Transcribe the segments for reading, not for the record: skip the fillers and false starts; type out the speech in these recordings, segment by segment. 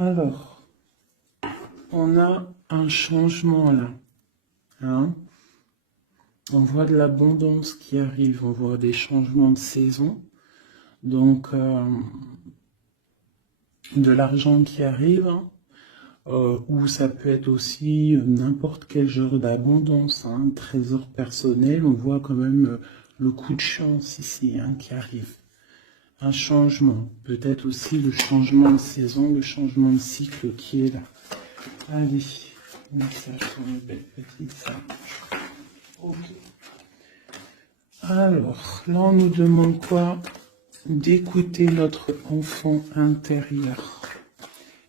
Alors, on a un changement là. Hein? On voit de l'abondance qui arrive, on voit des changements de saison. Donc, de l'argent qui arrive, hein, ou ça peut être aussi n'importe quel genre d'abondance, hein, trésor personnel. On voit quand même le coup de chance ici hein, qui arrive. Un changement, peut-être aussi le changement de saison, le changement de cycle qui est là. Allez, message pour une belle petite ça. Ok. Alors, là on nous demande quoi? D'écouter notre enfant intérieur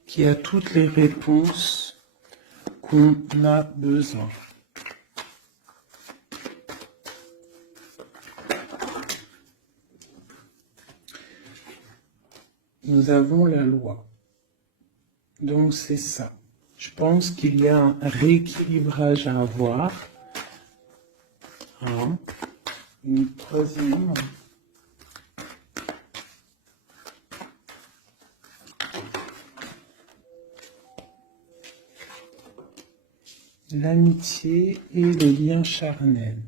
qui a toutes les réponses qu'on a besoin. Nous avons la loi. Donc c'est ça. Je pense qu'il y a un rééquilibrage à avoir. Hein. Une troisième. L'amitié et le lien charnel.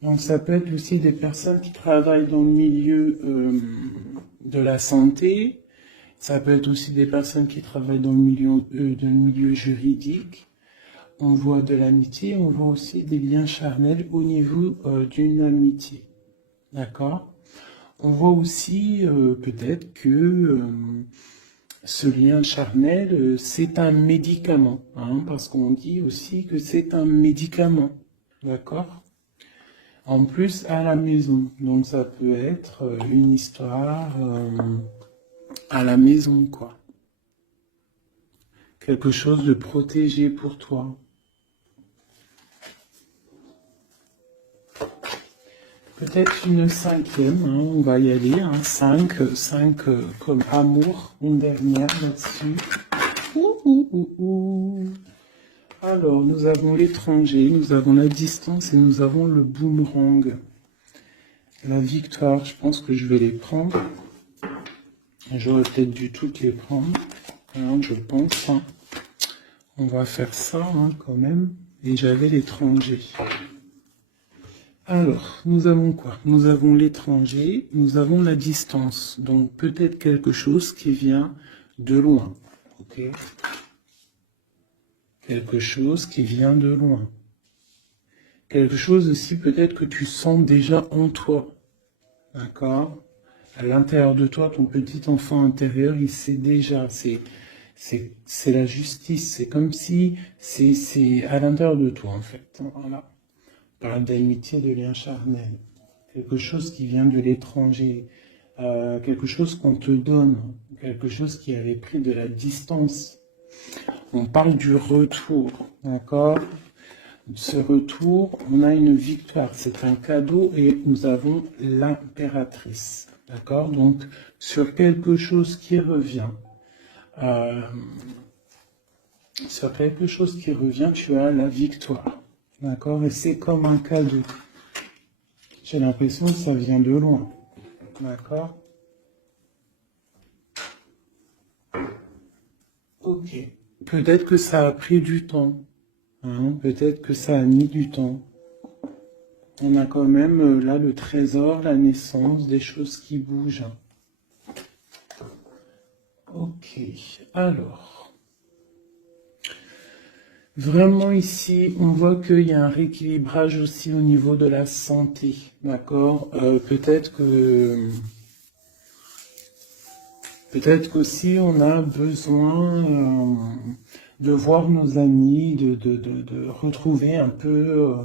Donc ça peut être aussi des personnes qui travaillent dans le milieu de la santé. Ça peut être aussi des personnes qui travaillent dans le milieu juridique. On voit de l'amitié, on voit aussi des liens charnels au niveau d'une amitié. D'accord? On voit aussi peut-être que ce lien charnel, c'est un médicament. Hein, parce qu'on dit aussi que c'est un médicament. D'accord? En plus, à la maison. Donc ça peut être une histoire à la maison, quoi. Quelque chose de protégé pour toi. Peut-être une cinquième, hein, on va y aller, hein, 5 comme amour, une dernière là-dessus. Alors, nous avons l'étranger, nous avons la distance et nous avons le boomerang. La victoire, je pense que je vais les prendre. J'aurais peut-être dû toutes les prendre, hein, je pense. Hein. On va faire ça hein, quand même. Et j'avais l'étranger. Alors, nous avons quoi? Nous avons l'étranger, nous avons la distance. Donc, peut-être quelque chose qui vient de loin. Ok? Quelque chose qui vient de loin. Quelque chose aussi peut-être que tu sens déjà en toi. D'accord? À l'intérieur de toi, ton petit enfant intérieur, il sait déjà. C'est la justice. C'est comme si c'est à l'intérieur de toi, en fait. Voilà. Parle d'amitié, de lien charnel, quelque chose qui vient de l'étranger, quelque chose qu'on te donne, quelque chose qui avait pris de la distance. On parle du retour, d'accord? Ce retour, on a une victoire, c'est un cadeau et nous avons l'impératrice, d'accord? Donc, sur quelque chose qui revient, tu as la victoire. D'accord? Et c'est comme un cadeau. J'ai l'impression que ça vient de loin. D'accord? Ok. Peut-être que ça a pris du temps. Hein? Peut-être que ça a mis du temps. On a quand même là le trésor, la naissance, des choses qui bougent. Ok. Alors. Vraiment ici, on voit qu'il y a un rééquilibrage aussi au niveau de la santé, d'accord? Peut-être qu'aussi on a besoin de voir nos amis, de retrouver un peu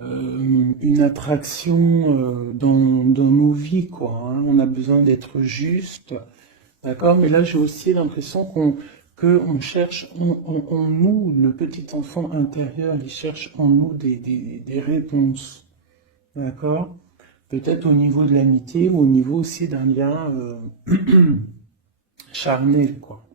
une attraction dans nos vies, quoi. Hein. On a besoin d'être juste, d'accord? Mais là, j'ai aussi l'impression qu'on cherche en nous, le petit enfant intérieur, il cherche en nous des réponses. D'accord? Peut-être au niveau de l'amitié ou au niveau aussi d'un lien charnel, quoi.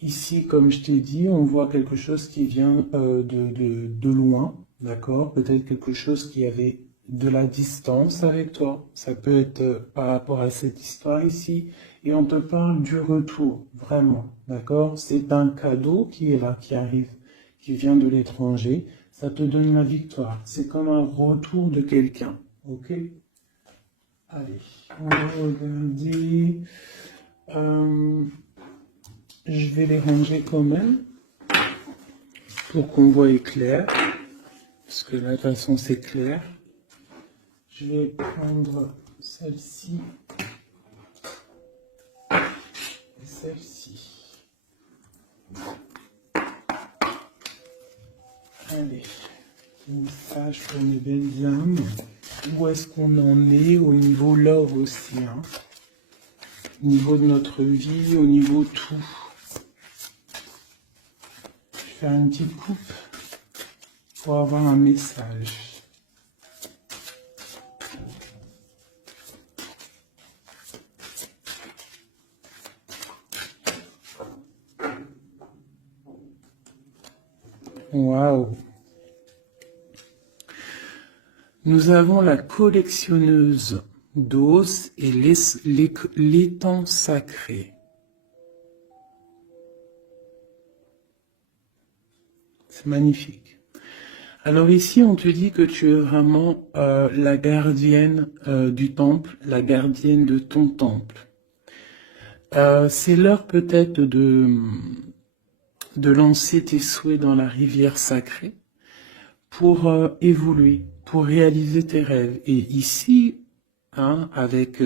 Ici, comme je t'ai dit, on voit quelque chose qui vient de loin, d'accord? Peut-être quelque chose qui avait de la distance avec toi. Ça peut être par rapport à cette histoire ici. Et on te parle du retour, vraiment. D'accord? C'est un cadeau qui est là, qui arrive, qui vient de l'étranger. Ça te donne la victoire. C'est comme un retour de quelqu'un. Ok? Allez, on va regarder. Je vais les ranger quand même pour qu'on voie clair. Parce que là, de toute façon, c'est clair. Je vais prendre celle-ci et celle-ci. Allez, comme ça, je connais bien où est-ce qu'on en est au niveau love aussi. Hein. Au niveau de notre vie, au niveau tout. Je vais faire une petite coupe pour avoir un message. Waouh! Nous avons la collectionneuse d'os et l'étang sacré. C'est magnifique. Alors ici, on te dit que tu es vraiment la gardienne du temple, la gardienne de ton temple. C'est l'heure peut-être de lancer tes souhaits dans la rivière sacrée pour évoluer, pour réaliser tes rêves. Et ici, hein, avec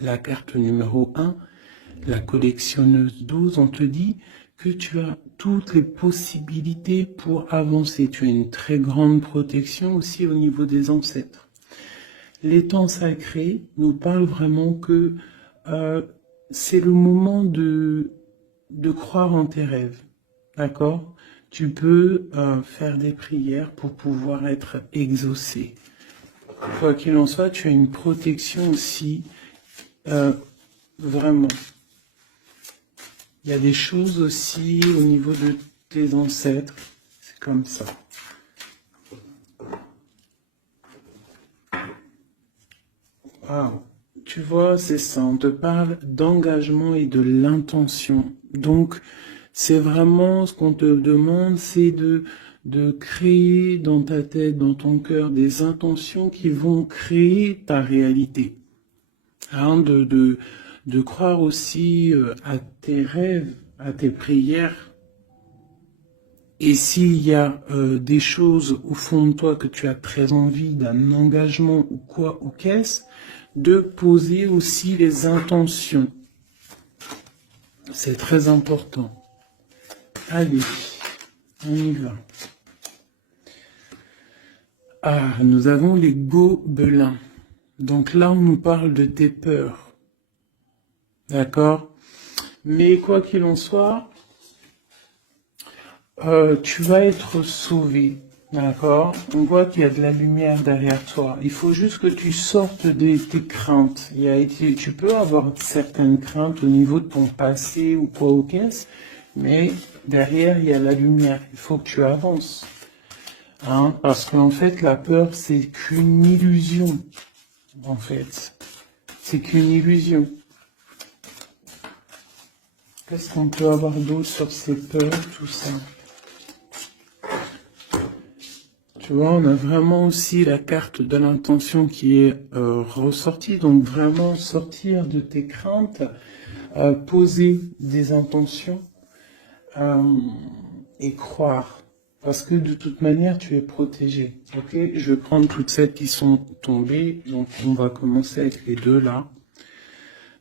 la carte numéro 1, la collectionneuse 12, on te dit que tu as toutes les possibilités pour avancer. Tu as une très grande protection aussi au niveau des ancêtres. L'étang sacré nous parle vraiment que c'est le moment de croire en tes rêves. D'accord? Tu peux faire des prières pour pouvoir être exaucé. Quoi qu'il en soit, tu as une protection aussi, vraiment. Il y a des choses aussi au niveau de tes ancêtres. C'est comme ça. Wow. Tu vois, c'est ça. On te parle d'engagement et de l'intention. Donc, c'est vraiment ce qu'on te demande, c'est de créer dans ta tête, dans ton cœur, des intentions qui vont créer ta réalité. Hein, de croire aussi à tes rêves, à tes prières. Et s'il y a des choses au fond de toi que tu as très envie d'un engagement ou quoi ou qu'est-ce, de poser aussi les intentions. C'est très important. Allez, on y va. Ah, nous avons les gobelins. Donc là, on nous parle de tes peurs. D'accord? Mais quoi qu'il en soit, tu vas être sauvé. D'accord? On voit qu'il y a de la lumière derrière toi. Il faut juste que tu sortes de tes craintes. Tu peux avoir certaines craintes au niveau de ton passé ou quoi ou qu'est-ce, mais derrière, il y a la lumière. Il faut que tu avances. Hein? Parce qu'en fait, la peur, c'est qu'une illusion. En fait, c'est qu'une illusion. Qu'est-ce qu'on peut avoir d'autre sur ces peurs, tout ça? Tu vois, on a vraiment aussi la carte de l'intention qui est ressortie. Donc vraiment sortir de tes craintes, poser des intentions et croire. Parce que de toute manière, tu es protégé. Ok, je vais prendre toutes celles qui sont tombées. Donc on va commencer avec les deux là.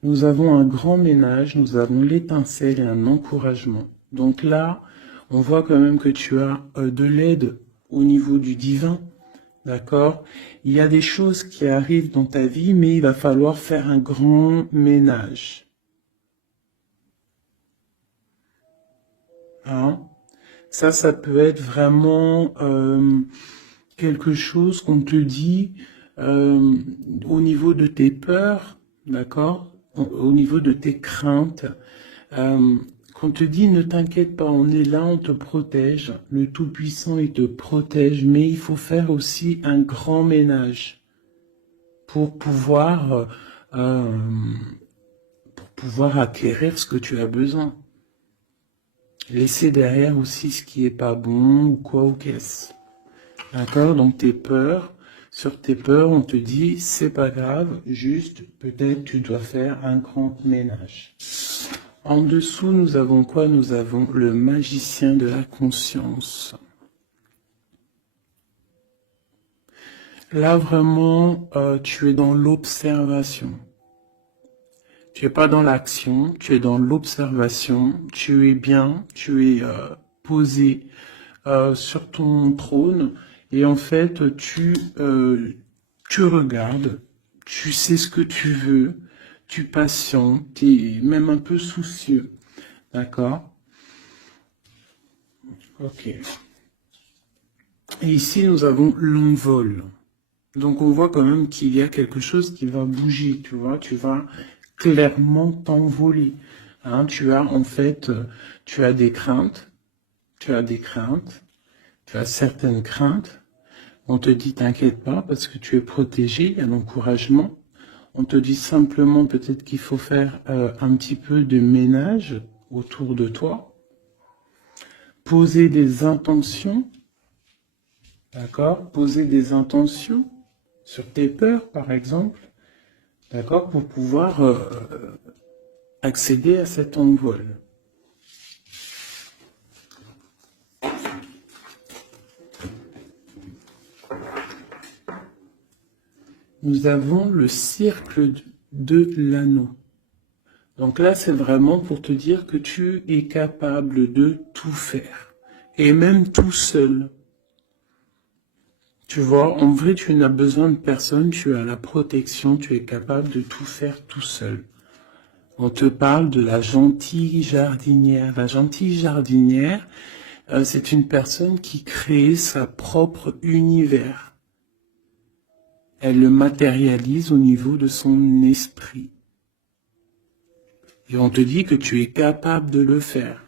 Nous avons un grand ménage, nous avons l'étincelle et un encouragement. Donc là, on voit quand même que tu as de l'aide au niveau du divin, d'accord? Il y a des choses qui arrivent dans ta vie, mais il va falloir faire un grand ménage. Hein? Ça peut être vraiment quelque chose qu'on te dit au niveau de tes peurs, d'accord? Au niveau de tes craintes, qu'on te dit ne t'inquiète pas, on est là, on te protège, le Tout-Puissant il te protège, mais il faut faire aussi un grand ménage, pour pouvoir, acquérir ce que tu as besoin. Laisser derrière aussi ce qui est pas bon ou quoi ou qu'est-ce. D'accord? Donc tes peurs, sur tes peurs, on te dit c'est pas grave, juste peut-être tu dois faire un grand ménage. En dessous, nous avons quoi? Nous avons le magicien de la conscience. Là, vraiment, tu es dans l'observation. Tu es pas dans l'action, tu es dans l'observation. Tu es bien, tu es posé sur ton trône. Et en fait, tu regardes, tu sais ce que tu veux, tu patientes, tu es même un peu soucieux. D'accord? Ok. Et ici, nous avons l'envol. Donc, on voit quand même qu'il y a quelque chose qui va bouger, tu vois. Tu vas clairement t'envoler. Hein, tu as, en fait, tu as des craintes. Tu as des craintes. Tu as certaines craintes. On te dit, t'inquiète pas, parce que tu es protégé, il y a l'encouragement. On te dit simplement peut-être qu'il faut faire un petit peu de ménage autour de toi. Poser des intentions. D'accord? Poser des intentions sur tes peurs, par exemple. D'accord? Pour pouvoir accéder à cet envol. Nous avons le cercle de l'anneau. Donc là, c'est vraiment pour te dire que tu es capable de tout faire. Et même tout seul. Tu vois, en vrai, tu n'as besoin de personne, tu as la protection, tu es capable de tout faire tout seul. On te parle de la gentille jardinière. La gentille jardinière, c'est une personne qui crée sa propre univers. Elle le matérialise au niveau de son esprit. Et on te dit que tu es capable de le faire.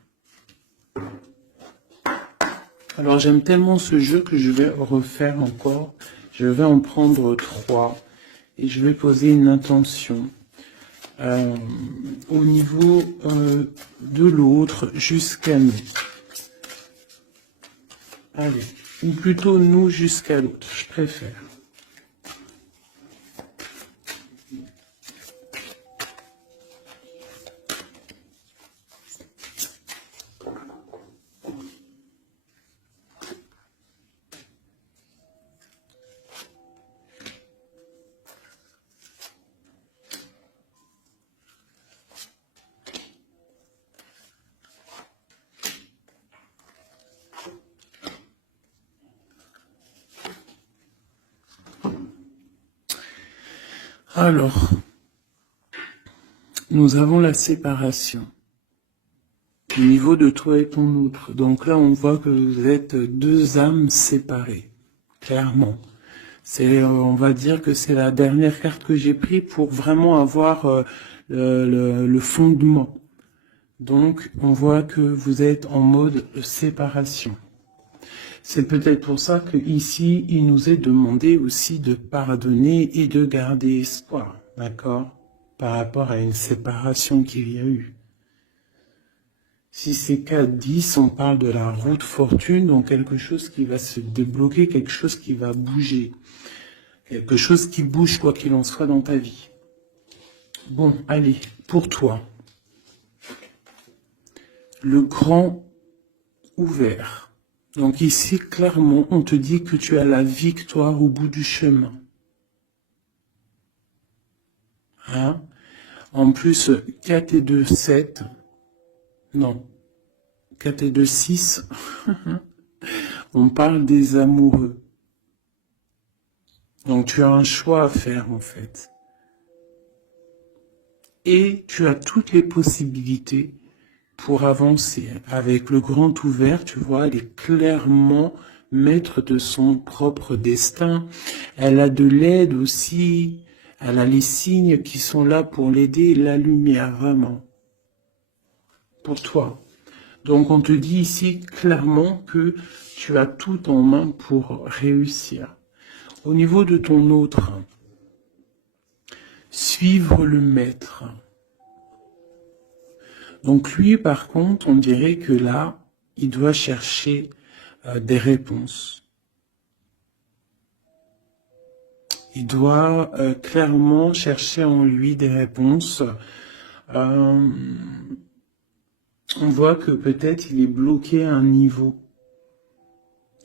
Alors j'aime tellement ce jeu que je vais refaire encore. Je vais en prendre 3 et je vais poser une intention au niveau de l'autre jusqu'à nous. Allez, ou plutôt nous jusqu'à l'autre, je préfère. Alors, nous avons la séparation au niveau de toi et ton autre. Donc là, on voit que vous êtes 2 âmes séparées, clairement. C'est, on va dire que c'est la dernière carte que j'ai prise pour vraiment avoir le fondement. Donc, on voit que vous êtes en mode séparation. C'est peut-être pour ça que ici, il nous est demandé aussi de pardonner et de garder espoir, d'accord, par rapport à une séparation qu'il y a eu. Si c'est 4-10, on parle de la route fortune, donc quelque chose qui va se débloquer, quelque chose qui va bouger. Quelque chose qui bouge quoi qu'il en soit dans ta vie. Bon, allez, pour toi. Le grand ouvert. Donc ici, clairement, on te dit que tu as la victoire au bout du chemin. Hein? En plus, 4 et 2, 7. Non. 4 et 2, 6. On parle des amoureux. Donc tu as un choix à faire en fait. Et tu as toutes les possibilités pour avancer. Avec le grand ouvert, tu vois, elle est clairement maître de son propre destin. Elle a de l'aide aussi. Elle a les signes qui sont là pour l'aider, la lumière, vraiment. Pour toi. Donc on te dit ici clairement que tu as tout en main pour réussir. Au niveau de ton autre, suivre le maître. Donc lui, par contre, on dirait que là, il doit chercher des réponses. Il doit clairement chercher en lui des réponses. On voit que peut-être il est bloqué à un niveau.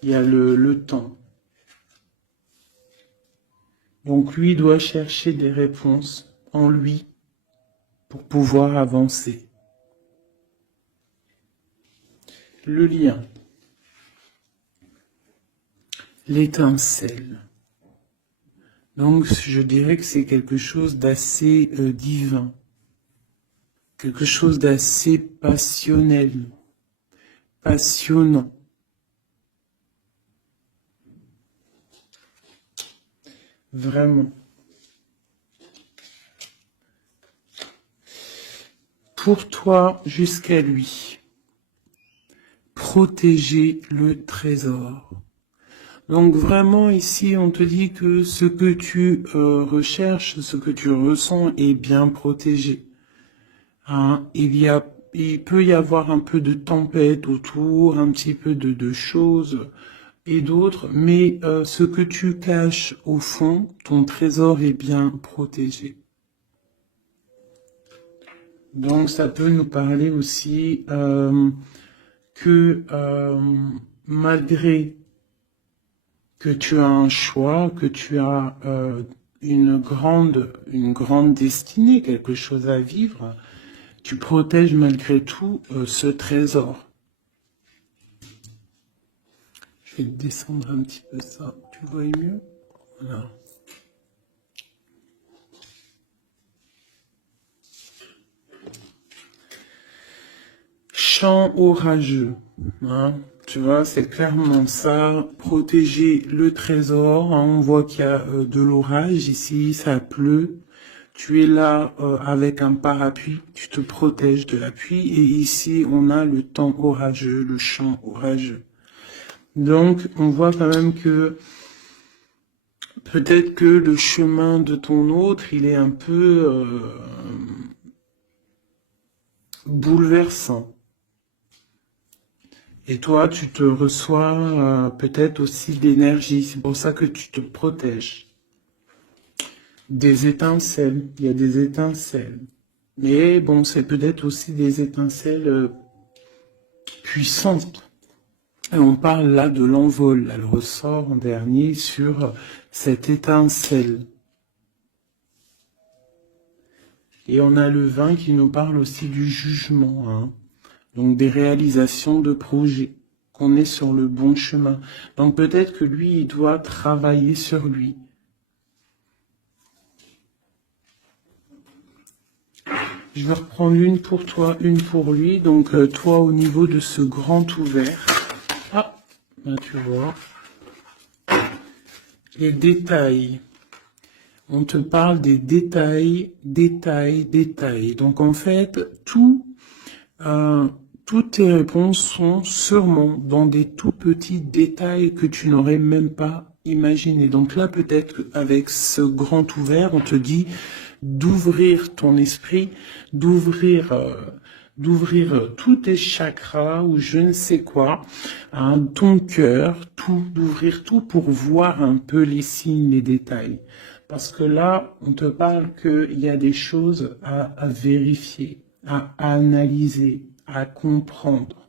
Il y a le temps. Donc lui doit chercher des réponses en lui pour pouvoir avancer. Le lien. L'étincelle. Donc je dirais que c'est quelque chose d'assez divin. Quelque chose d'assez passionnel. Passionnant. Vraiment. Pour toi jusqu'à lui. Protéger le trésor. Donc vraiment ici on te dit que ce que tu recherches, ce que tu ressens est bien protégé. Hein, il peut y avoir un peu de tempête autour, un petit peu de choses et d'autres, mais ce que tu caches au fond, ton trésor est bien protégé. Donc ça peut nous parler aussi que malgré que tu as un choix, que tu as une grande destinée, quelque chose à vivre, tu protèges malgré tout ce trésor. Je vais descendre un petit peu ça, tu vois mieux? Voilà. Chant orageux, hein, tu vois, c'est clairement ça, protéger le trésor, hein, on voit qu'il y a de l'orage ici, ça pleut, tu es là avec un parapluie, tu te protèges de la pluie, et ici on a le temps orageux, le chant orageux. Donc on voit quand même que peut-être que le chemin de ton autre, il est un peu bouleversant. Et toi, tu te reçois peut-être aussi d'énergie. C'est pour ça que tu te protèges. Des étincelles. Il y a des étincelles. Mais bon, c'est peut-être aussi des étincelles puissantes. Et on parle là de l'envol. Elle ressort en dernier sur cette étincelle. Et on a le 20 qui nous parle aussi du jugement. Hein. Donc des réalisations de projets, qu'on est sur le bon chemin. Donc peut-être que lui, il doit travailler sur lui. Je vais reprendre une pour toi, une pour lui. Donc toi, au niveau de ce grand ouvert. Ah, ben, tu vois. Les détails. On te parle des détails, détails, détails. Donc en fait, toutes tes réponses sont sûrement dans des tout petits détails que tu n'aurais même pas imaginé. Donc là, peut-être avec ce grand ouvert, on te dit d'ouvrir ton esprit, d'ouvrir tous tes chakras ou je ne sais quoi, hein, ton cœur, tout, d'ouvrir tout pour voir un peu les signes, les détails. Parce que là, on te parle qu'il y a des choses à vérifier, à analyser, à comprendre.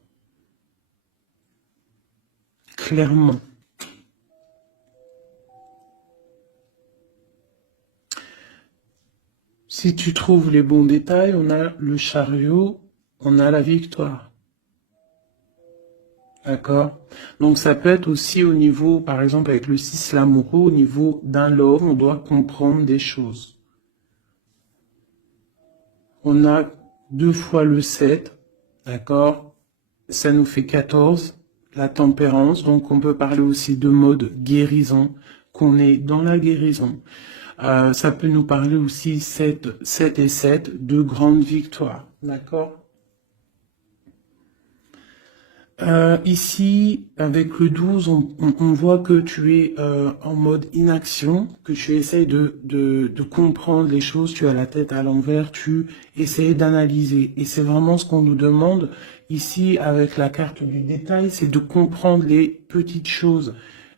Clairement. Si tu trouves les bons détails, on a le chariot, on a la victoire. D'accord? Donc ça peut être aussi au niveau, par exemple avec le 6 l'amoureux, au niveau d'un love, on doit comprendre des choses. On a 2 fois le 7, d'accord? Ça nous fait 14, la tempérance, donc on peut parler aussi de mode guérison, qu'on est dans la guérison. Ça peut nous parler aussi 7 et 7, de grandes victoires, d'accord? Ici, avec le 12, on voit que tu es en mode inaction, que tu essayes de comprendre les choses, tu as la tête à l'envers, tu essayes d'analyser. Et c'est vraiment ce qu'on nous demande ici avec la carte du détail, c'est de comprendre les petites choses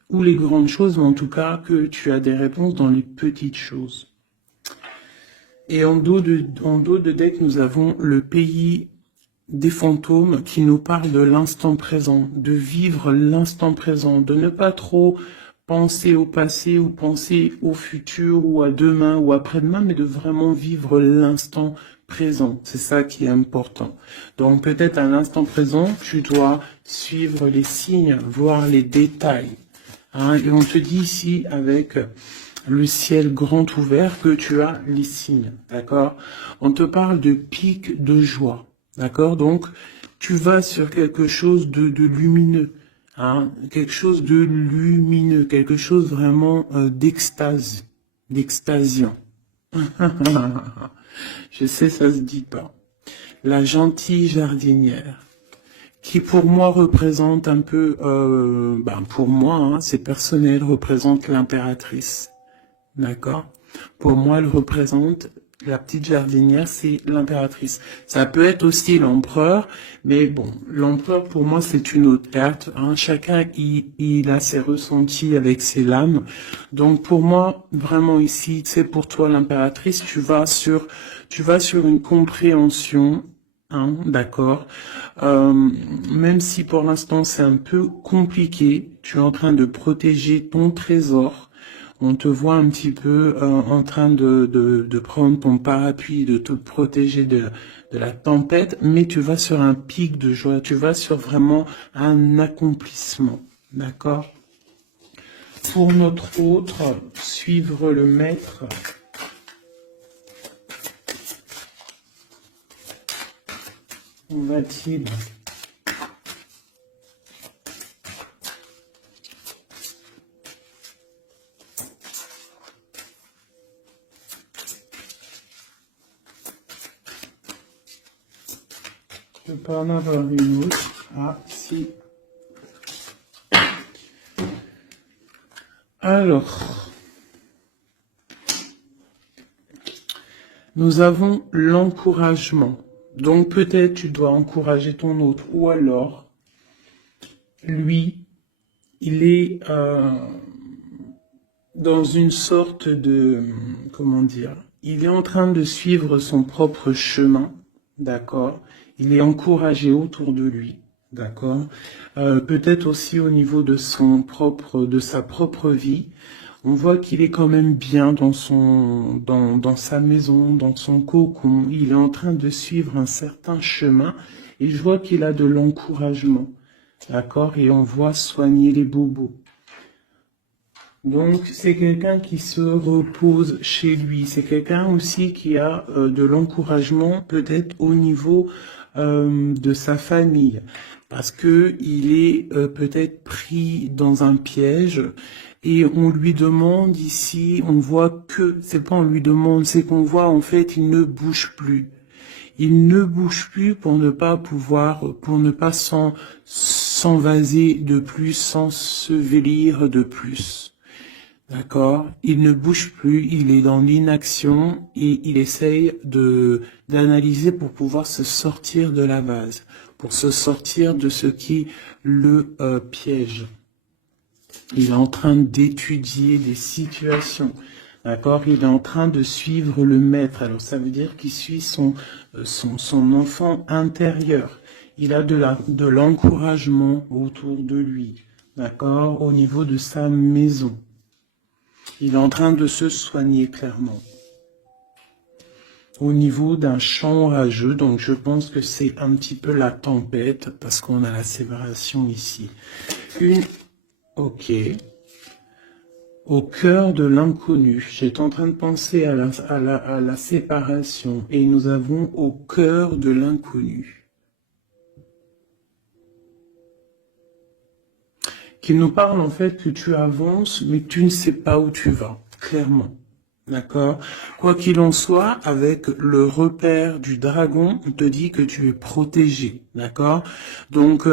ou les grandes choses, mais en tout cas que tu as des réponses dans les petites choses. Et en dos de deck, nous avons le pays des fantômes qui nous parlent de l'instant présent, de vivre l'instant présent, de ne pas trop penser au passé ou penser au futur ou à demain ou après-demain, mais de vraiment vivre l'instant présent. C'est ça qui est important. Donc peut-être à l'instant présent, tu dois suivre les signes, voir les détails. Hein, et on te dit ici avec le ciel grand ouvert que tu as les signes, d'accord? On te parle de pic de joie. D'accord? Donc, tu vas sur quelque chose de lumineux, hein? Quelque chose de lumineux, quelque chose vraiment d'extase, d'extasiant. Je sais, ça se dit pas. La gentille jardinière, qui pour moi représente un peu, pour moi, hein, c'est personnel, représente l'impératrice. D'accord? Pour moi, elle représente la petite jardinière, c'est l'impératrice. Ça peut être aussi l'empereur, mais bon, l'empereur pour moi c'est une autre carte. Hein. Chacun il a ses ressentis avec ses lames. Donc pour moi, vraiment ici, c'est pour toi l'impératrice. Tu vas sur une compréhension. Hein, d'accord. Même si pour l'instant c'est un peu compliqué, tu es en train de protéger ton trésor. On te voit un petit peu en train de prendre ton parapluie, de te protéger de la tempête, mais tu vas sur un pic de joie, tu vas sur vraiment un accomplissement, d'accord? Pour notre autre, suivre le maître. On va-t-il... Je peux en avoir une autre. Ah, si. Alors, nous avons l'encouragement. Donc peut-être tu dois encourager ton autre. Ou alors, lui, il est dans une sorte de... Comment dire? Il est en train de suivre son propre chemin. D'accord? Il est encouragé autour de lui. D'accord. Peut-être aussi au niveau de de sa propre vie. On voit qu'il est quand même bien dans dans sa maison, dans son cocon. Il est en train de suivre un certain chemin et je vois qu'il a de l'encouragement. D'accord. Et on voit soigner les bobos. Donc, c'est quelqu'un qui se repose chez lui. C'est quelqu'un aussi qui a de l'encouragement, peut-être au niveau de sa famille, parce que il est peut-être pris dans un piège et on lui demande ici, on voit que, c'est pas on lui demande, c'est qu'on voit en fait, il ne bouge plus. Il ne bouge plus pour ne pas pour ne pas s'envaser de plus, s'ensevelir de plus. D'accord? Il ne bouge plus, il est dans l'inaction et il essaye d'analyser pour pouvoir se sortir de la vase, pour se sortir de ce qui le piège. Il est en train d'étudier des situations. D'accord? Il est en train de suivre le maître. Alors ça veut dire qu'il suit son enfant intérieur. Il a de l'encouragement autour de lui. D'accord? Au niveau de sa maison. Il est en train de se soigner clairement. Au niveau d'un champ orageux, donc je pense que c'est un petit peu la tempête, parce qu'on a la séparation ici. Ok. Au cœur de l'inconnu. J'étais en train de penser à la séparation, et nous avons au cœur de l'inconnu. Qui nous parle en fait que tu avances, mais tu ne sais pas où tu vas, clairement. D'accord? Quoi qu'il en soit, avec le repère du dragon, on te dit que tu es protégé. D'accord? Donc,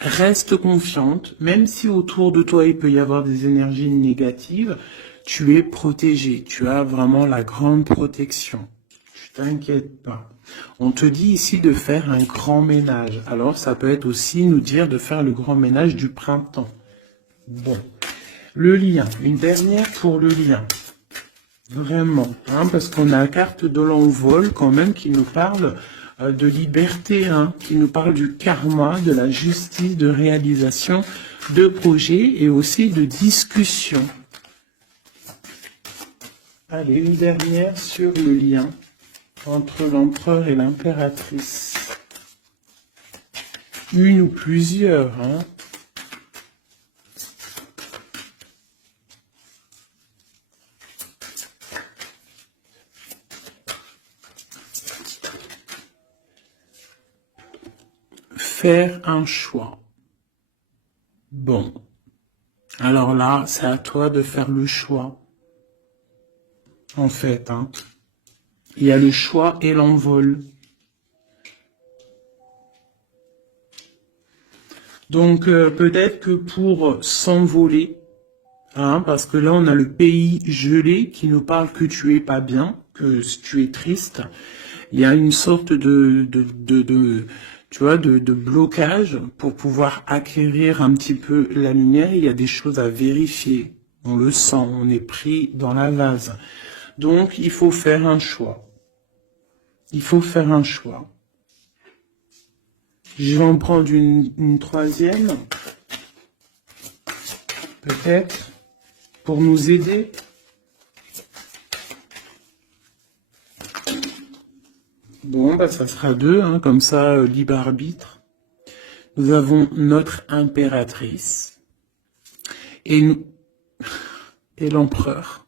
Reste confiante, même si autour de toi il peut y avoir des énergies négatives, tu es protégé, tu as vraiment la grande protection. Tu t'inquiètes pas. On te dit ici de faire un grand ménage. Alors ça peut être aussi nous dire de faire le grand ménage du printemps. Bon, le lien, une dernière pour le lien. Vraiment, hein, parce qu'on a la carte de l'envol quand même qui nous parle de liberté, hein, qui nous parle du karma, de la justice, de réalisation, de projets et aussi de discussion. Allez, une dernière sur le lien entre l'empereur et l'impératrice. Une ou plusieurs, hein. Faire un choix. Bon. Alors là, c'est à toi de faire le choix. En fait, hein. Il y a le choix et l'envol. Donc, peut-être que pour s'envoler, hein, parce que là, on a le pays gelé qui nous parle que tu es pas bien, que tu es triste. Il y a une sorte tu vois, de blocage pour pouvoir acquérir un petit peu la lumière. Il y a des choses à vérifier. On le sent, on est pris dans la vase. Donc, il faut faire un choix. Il faut faire un choix. Je vais en prendre une troisième. Peut-être. Pour nous aider. Bon, bah ça sera deux, hein, comme ça, libre arbitre. Nous avons notre impératrice et l'empereur.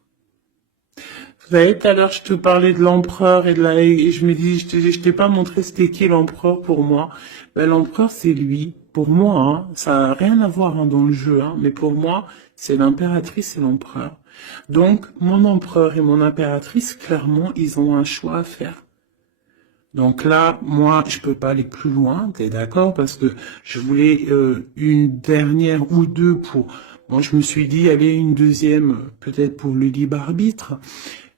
Vous savez, tout à l'heure, je te parlais de l'empereur et je me dis, je t'ai pas montré c'était qui l'empereur pour moi. Ben, l'empereur, c'est lui. Pour moi, hein, ça n'a rien à voir hein, dans le jeu, hein, mais pour moi, c'est l'impératrice et l'empereur. Donc, mon empereur et mon impératrice, clairement, ils ont un choix à faire. Donc là, moi, je peux pas aller plus loin, t'es d'accord? Parce que je voulais une dernière ou deux pour... Moi, je me suis dit, allez, une deuxième, peut-être pour le libre arbitre.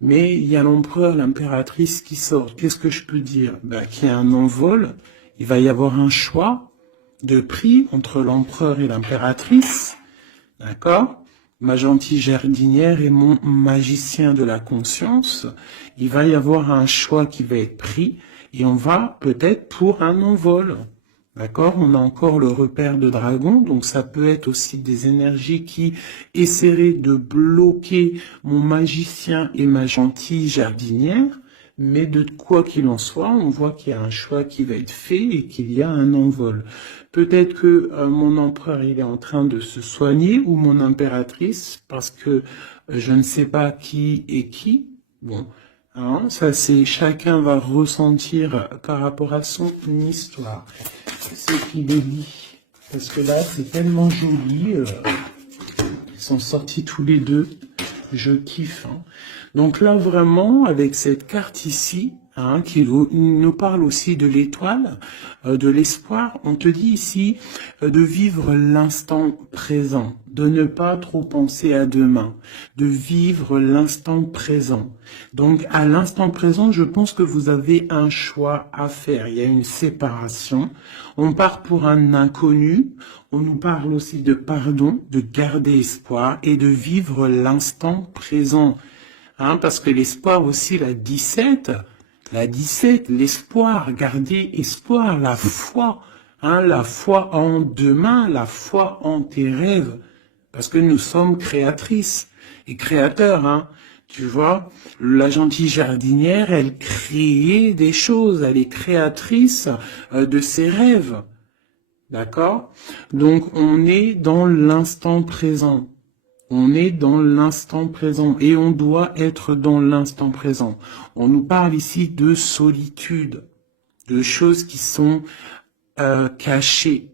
Mais il y a l'empereur, l'impératrice qui sort. Qu'est-ce que je peux dire? Ben, qu'il y a un envol, il va y avoir un choix de prix entre l'empereur et l'impératrice. D'accord? Ma gentille jardinière et mon magicien de la conscience. Il va y avoir un choix qui va être pris. Et on va peut-être pour un envol. D'accord? On a encore le repère de dragon, donc ça peut être aussi des énergies qui essaieraient de bloquer mon magicien et ma gentille jardinière. Mais de quoi qu'il en soit, on voit qu'il y a un choix qui va être fait et qu'il y a un envol. Peut-être que mon empereur il est en train de se soigner ou mon impératrice parce que je ne sais pas qui est qui. Bon, hein, ça c'est chacun va ressentir par rapport à son histoire. Ce qu'il est dit. Parce que là c'est tellement joli. Ils sont sortis tous les deux. Je kiffe. Hein. Donc là, vraiment, avec cette carte ici, hein, qui nous parle aussi de l'étoile, de l'espoir, on te dit ici de vivre l'instant présent, de ne pas trop penser à demain, de vivre l'instant présent. Donc à l'instant présent, je pense que vous avez un choix à faire. Il y a une séparation. On part pour un inconnu. On nous parle aussi de pardon, de garder espoir et de vivre l'instant présent. Hein, parce que l'espoir aussi, la 17, l'espoir, garder espoir, la foi, hein, la foi en demain, la foi en tes rêves. Parce que nous sommes créatrices et créateurs, hein. Tu vois, la gentille jardinière, elle crée des choses, elle est créatrice de ses rêves. D'accord? Donc, on est dans l'instant présent. On est dans l'instant présent et on doit être dans l'instant présent. On nous parle ici de solitude, de choses qui sont cachées.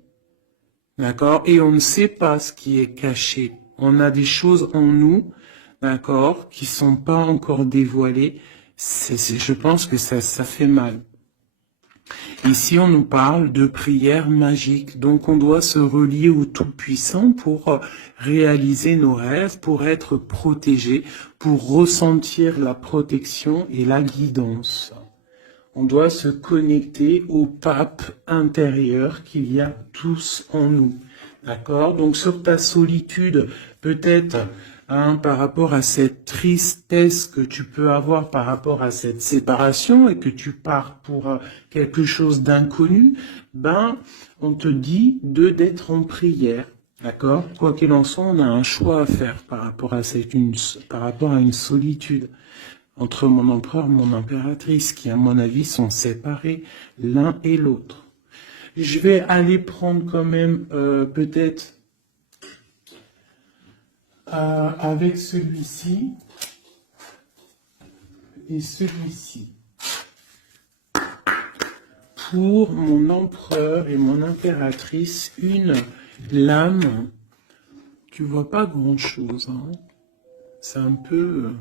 D'accord? Et on ne sait pas ce qui est caché. On a des choses en nous, d'accord, qui sont pas encore dévoilées. Je pense que ça fait mal. Ici, on nous parle de prière magique. Donc, on doit se relier au Tout-Puissant pour réaliser nos rêves, pour être protégé, pour ressentir la protection et la guidance. On doit se connecter au pape intérieur qu'il y a tous en nous. D'accord? Donc, sur ta solitude, peut-être, par rapport à cette tristesse que tu peux avoir par rapport à cette séparation et que tu pars pour quelque chose d'inconnu, on te dit d'être en prière. D'accord? Quoi qu'il en soit, on a un choix à faire par rapport à une solitude entre mon empereur et mon impératrice, qui, à mon avis, sont séparés l'un et l'autre. Je vais aller prendre quand même, peut-être, avec celui-ci et celui-ci. Pour mon empereur et mon impératrice, une lame. Tu vois pas grand-chose, hein. C'est un peu...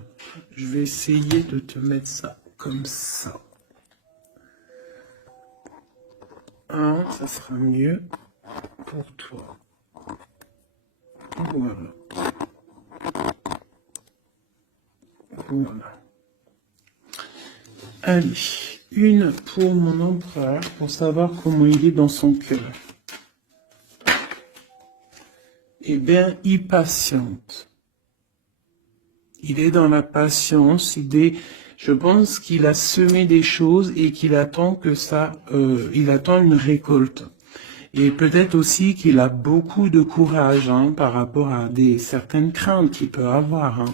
je vais essayer de te mettre ça comme ça. Ça sera mieux pour toi. Voilà. Voilà. Allez, une pour mon empereur, pour savoir comment il est dans son cœur. Eh bien, il patiente. Il est dans la patience, je pense qu'il a semé des choses et qu'il attend que il attend une récolte. Et peut-être aussi qu'il a beaucoup de courage, par rapport à certaines craintes qu'il peut avoir,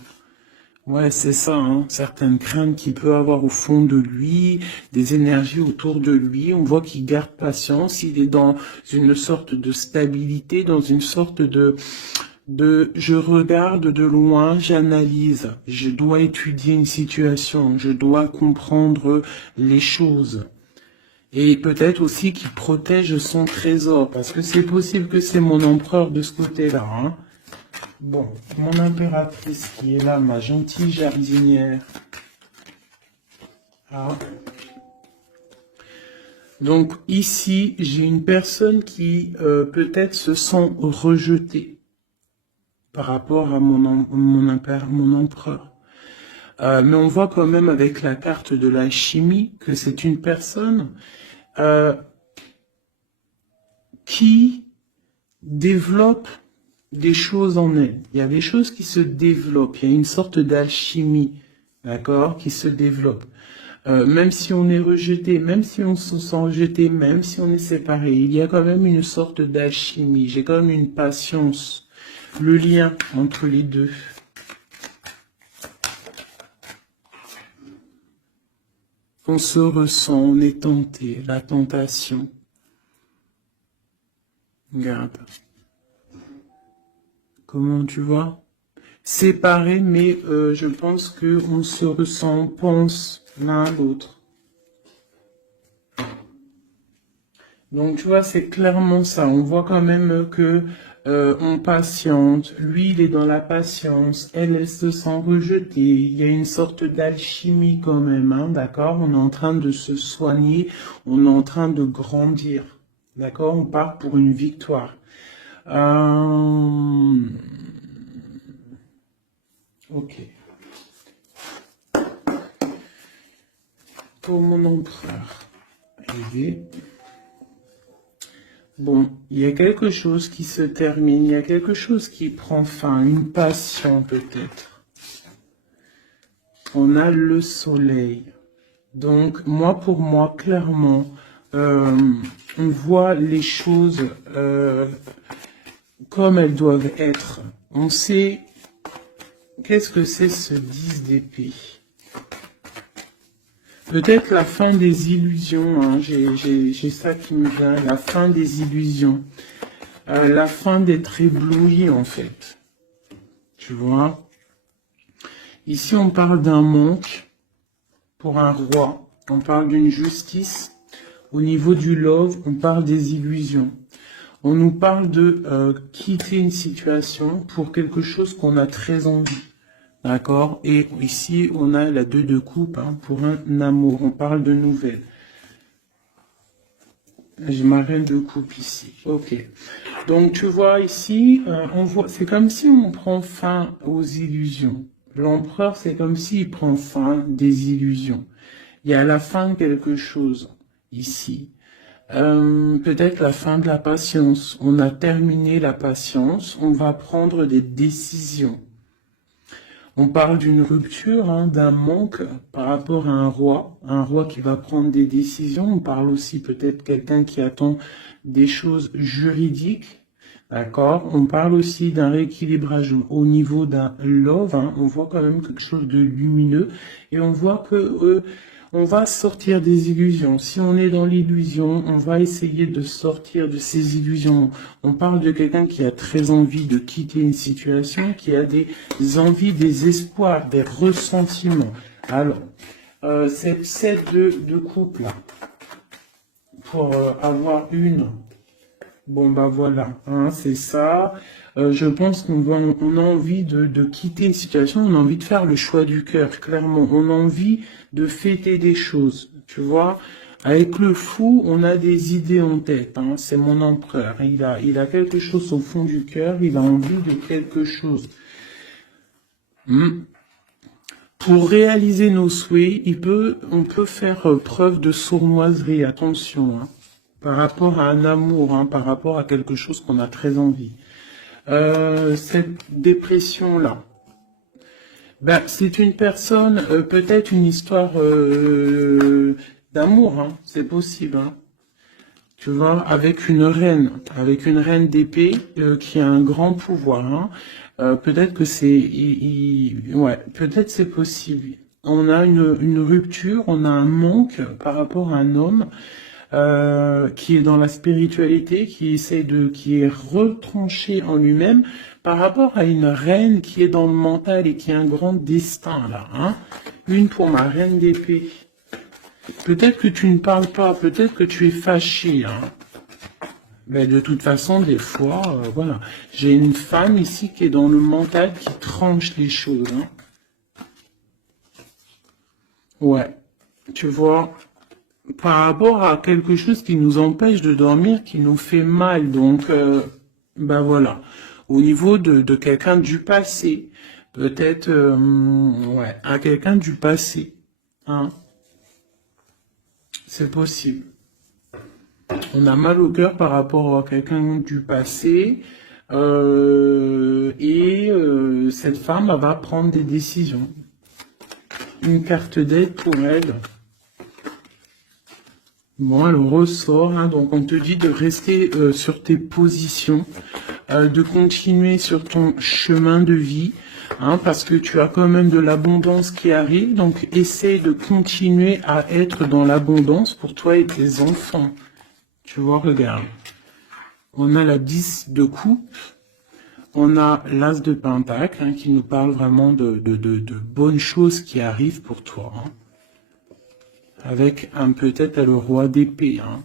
Ouais, c'est ça, certaines craintes qu'il peut avoir au fond de lui, des énergies autour de lui. On voit qu'il garde patience, il est dans une sorte de stabilité, dans une sorte de je regarde de loin, j'analyse, je dois étudier une situation, je dois comprendre les choses. Et peut-être aussi qu'il protège son trésor, parce que c'est possible que c'est mon empereur de ce côté-là, Bon, mon impératrice qui est là, ma gentille jardinière. Donc ici, j'ai une personne qui peut-être se sent rejetée par rapport à mon empereur. Mais on voit quand même avec la carte de la chimie que c'est une personne qui développe des choses en elle. Il y a des choses qui se développent. Il y a une sorte d'alchimie, d'accord, qui se développe. Même si on est rejeté, même si on se sent rejeté, même si on est séparé, il y a quand même une sorte d'alchimie. J'ai quand même une patience. Le lien entre les deux. On se ressent, on est tenté, la tentation. Regarde. Comment tu vois? Séparés, mais je pense qu'on se ressent, on pense l'un à l'autre. Donc tu vois, c'est clairement ça. On voit quand même que on patiente. Lui, il est dans la patience. Elle se sent rejetée. Il y a une sorte d'alchimie quand même, d'accord? On est en train de se soigner. On est en train de grandir. D'accord? On part pour une victoire. Ok. Pour mon empereur. Bon, il y a quelque chose qui se termine, il y a quelque chose qui prend fin, une passion peut-être. On a le soleil. Donc, pour moi, clairement, on voit les choses comme elles doivent être. On sait qu'est-ce que c'est ce 10 d'épée. Peut-être la fin des illusions, j'ai ça qui me vient, la fin des illusions. La fin d'être ébloui en fait. Tu vois? Ici on parle d'un manque pour un roi. On parle d'une justice. Au niveau du love, on parle des illusions. On nous parle de quitter une situation pour quelque chose qu'on a très envie. D'accord? Et ici, on a la 2 de coupe pour un amour. On parle de nouvelles. J'ai ma reine de coupe ici. Ok. Donc tu vois ici, on voit, c'est comme si on prend fin aux illusions. L'empereur, c'est comme s'il prend fin des illusions. Il y a la fin de quelque chose ici. Peut-être la fin de la patience. On a terminé la patience. On va prendre des décisions. On parle d'une rupture, hein, d'un manque par rapport à un roi qui va prendre des décisions. On parle aussi peut-être quelqu'un qui attend des choses juridiques, d'accord. On parle aussi d'un rééquilibrage au niveau d'un love, hein. On voit quand même quelque chose de lumineux et on voit que on va sortir des illusions. Si on est dans l'illusion, on va essayer de sortir de ces illusions. On parle de quelqu'un qui a très envie de quitter une situation, qui a des envies, des espoirs, des ressentiments. Alors, cette set de couple, là, pour avoir une... Bon, bah voilà, hein, c'est ça. Je pense on a envie de quitter une situation, on a envie de faire le choix du cœur, clairement. On a envie de fêter des choses, tu vois. Avec le fou, on a des idées en tête, hein. C'est mon empereur. Il a quelque chose au fond du cœur, il a envie de quelque chose. Pour réaliser nos souhaits, on peut faire preuve de sournoiserie, attention, hein, par rapport à un amour, hein, par rapport à quelque chose qu'on a très envie. Cette dépression-là, ben, c'est une personne, peut-être une histoire d'amour, hein, c'est possible, hein. Tu vois, avec une reine d'épée qui a un grand pouvoir, hein. Peut-être que ouais, peut-être c'est possible. On a une rupture, on a un manque par rapport à un homme qui est dans la spiritualité, qui est retranché en lui-même par rapport à une reine qui est dans le mental et qui a un grand destin là, hein. Une pour ma reine d'épée. Peut-être que tu ne parles pas, peut-être que tu es fâché, hein. Mais de toute façon, des fois, voilà. J'ai une femme ici qui est dans le mental, qui tranche les choses, hein. Ouais. Tu vois, par rapport à quelque chose qui nous empêche de dormir, qui nous fait mal. Donc, ben voilà. Au niveau de quelqu'un du passé, peut-être, ouais, à quelqu'un du passé, hein. C'est possible. On a mal au cœur par rapport à quelqu'un du passé. Cette femme, elle va prendre des décisions. Une carte d'aide pour elle. Bon, elle ressort, hein, donc on te dit de rester sur tes positions, de continuer sur ton chemin de vie, hein, parce que tu as quand même de l'abondance qui arrive, donc essaye de continuer à être dans l'abondance pour toi et tes enfants. Tu vois, regarde. On a la 10 de coupe, on a l'as de pentacle, hein, qui nous parle vraiment de bonnes choses qui arrivent pour toi, hein. Avec peut-être le roi d'épée, hein.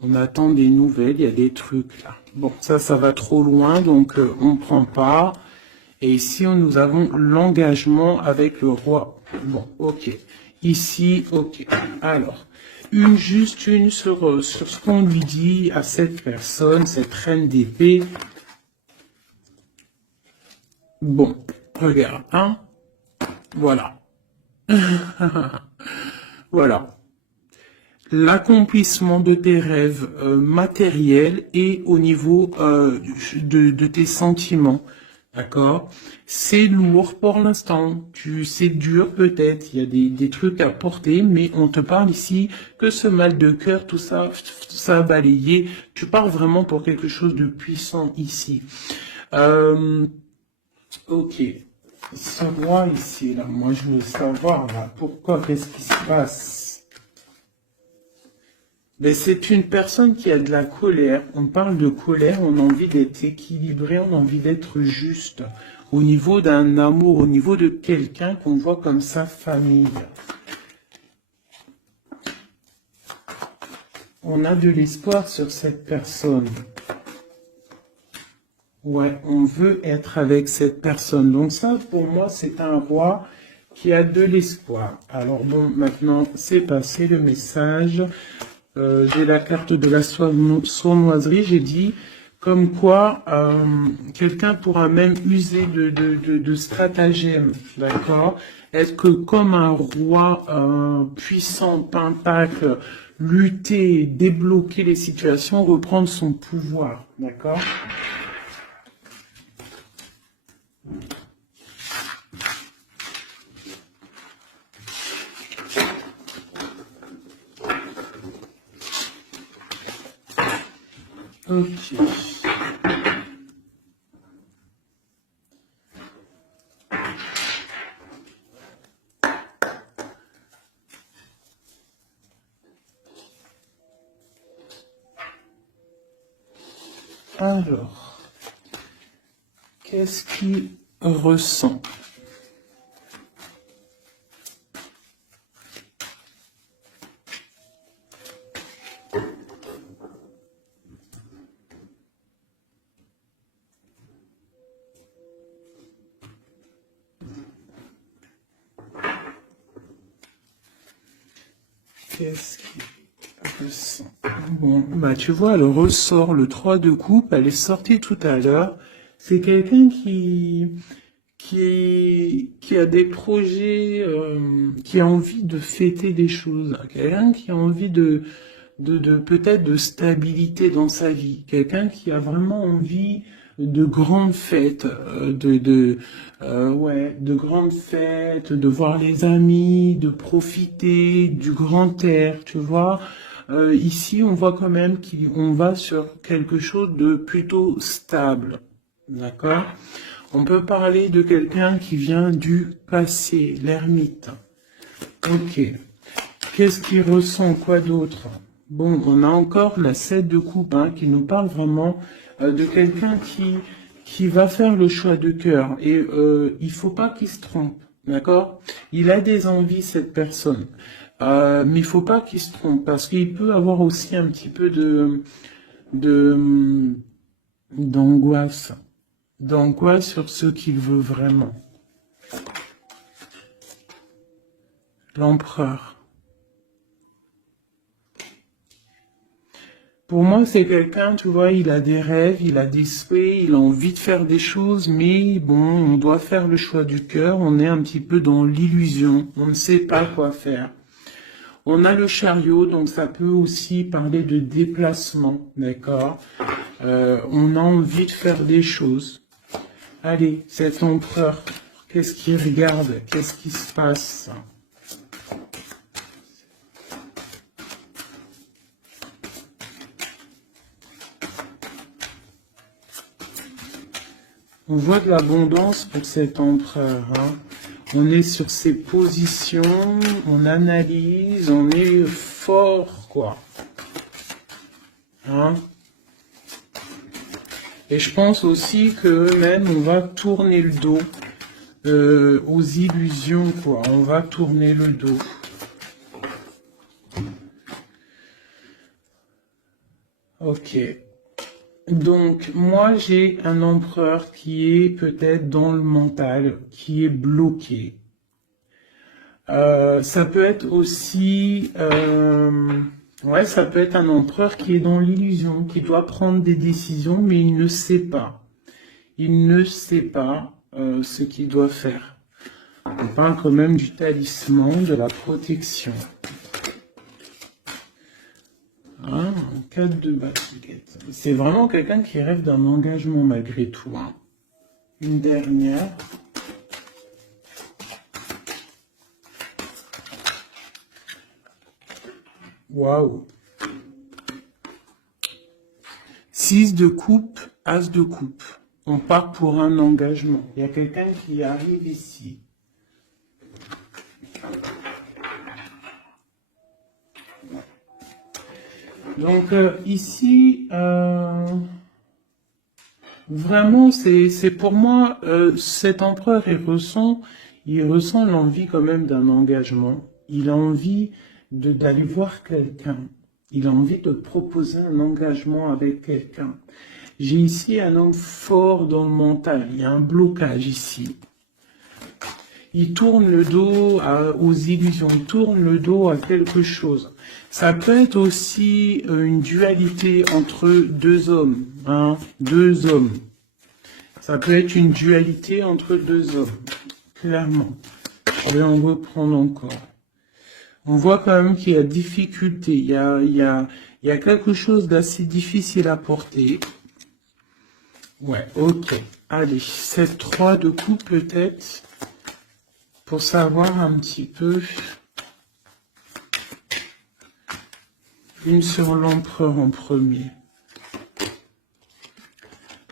On attend des nouvelles, il y a des trucs là. Bon, ça va trop loin, donc on prend pas. Et ici, nous avons l'engagement avec le roi. Bon, ok. Ici, ok. Alors, juste une sur ce qu'on lui dit à cette personne, cette reine d'épée. Bon, regarde, hein. Voilà. Voilà. L'accomplissement de tes rêves matériels et au niveau de tes sentiments. D'accord? C'est lourd pour l'instant. C'est dur peut-être. Il y a des trucs à porter, mais on te parle ici que ce mal de cœur, tout ça balayé. Tu parles vraiment pour quelque chose de puissant ici. Ok. Ce roi ici, là, moi je veux savoir, là, pourquoi, qu'est-ce qui se passe? Mais c'est une personne qui a de la colère. On parle de colère, on a envie d'être équilibré, on a envie d'être juste. Au niveau d'un amour, au niveau de quelqu'un qu'on voit comme sa famille. On a de l'espoir sur cette personne. Ouais, on veut être avec cette personne. Donc ça, pour moi, c'est un roi qui a de l'espoir. Alors bon, maintenant, c'est passé le message. j'ai la carte de la sournoiserie, j'ai dit comme quoi quelqu'un pourra même user de stratagèmes, d'accord? Est-ce que comme un roi puissant, pentacle, lutter, débloquer les situations, reprendre son pouvoir, d'accord? Ok. Alors, qu'est-ce qu'il ressent? Qu'est-ce qu'il ressent? Bon, bah tu vois, le ressort, le 3 de coupe, elle est sortie tout à l'heure. C'est quelqu'un qui a des projets, qui a envie de fêter des choses. Quelqu'un qui a envie de peut-être de stabilité dans sa vie. Quelqu'un qui a vraiment envie de grandes fêtes, ouais, de grandes fêtes, de voir les amis, de profiter du grand air, tu vois. Ici, on voit quand même qu'on va sur quelque chose de plutôt stable, d'accord? On peut parler de quelqu'un qui vient du passé, l'ermite. Ok. Qu'est-ce qu'il ressent? Quoi d'autre? Bon, on a encore la 7 de coupe hein, qui nous parle vraiment de quelqu'un qui va faire le choix de cœur. Et il faut pas qu'il se trompe, d'accord? Il a des envies, cette personne. Mais il faut pas qu'il se trompe parce qu'il peut avoir aussi un petit peu de d'angoisse. D'angoisse sur ce qu'il veut vraiment. L'empereur. Pour moi, c'est quelqu'un, tu vois, il a des rêves, il a des souhaits, il a envie de faire des choses, mais bon, on doit faire le choix du cœur, on est un petit peu dans l'illusion, on ne sait pas quoi faire. On a le chariot, donc ça peut aussi parler de déplacement, d'accord? On a envie de faire des choses. Allez, cet empereur, qu'est-ce qu'il regarde? Qu'est-ce qui se passe? On voit de l'abondance pour cet empereur. Hein. On est sur ses positions, on analyse, on est fort, quoi. Hein. Et je pense aussi que même on va tourner le dos aux illusions, quoi. On va tourner le dos. Ok. Donc, moi, j'ai un empereur qui est peut-être dans le mental, qui est bloqué. Ça peut être aussi... ouais, ça peut être un empereur qui est dans l'illusion, qui doit prendre des décisions, mais il ne sait pas. Il ne sait pas ce qu'il doit faire. On parle quand même du talisman, de la protection. Hein, 4 de basket. C'est vraiment quelqu'un qui rêve d'un engagement malgré tout. Hein. Une dernière. Waouh. 6 de coupe, as de coupe. On part pour un engagement. Il y a quelqu'un qui arrive ici. Donc ici, vraiment, c'est pour moi, cet empereur, il ressent l'envie quand même d'un engagement. Il a envie d'aller voir quelqu'un. Il a envie de proposer un engagement avec quelqu'un. J'ai ici un homme fort dans le mental. Il y a un blocage ici. Il tourne le dos aux illusions, il tourne le dos à quelque chose. Ça peut être aussi une dualité entre deux hommes, hein, deux hommes. Ça peut être une dualité entre deux hommes, clairement. Je vais en reprendre encore. On voit quand même qu'il y a difficulté, il y a quelque chose d'assez difficile à porter. Ouais, ok. Allez, cette 3 de coupe peut-être, pour savoir un petit peu. Une sur l'empereur en premier.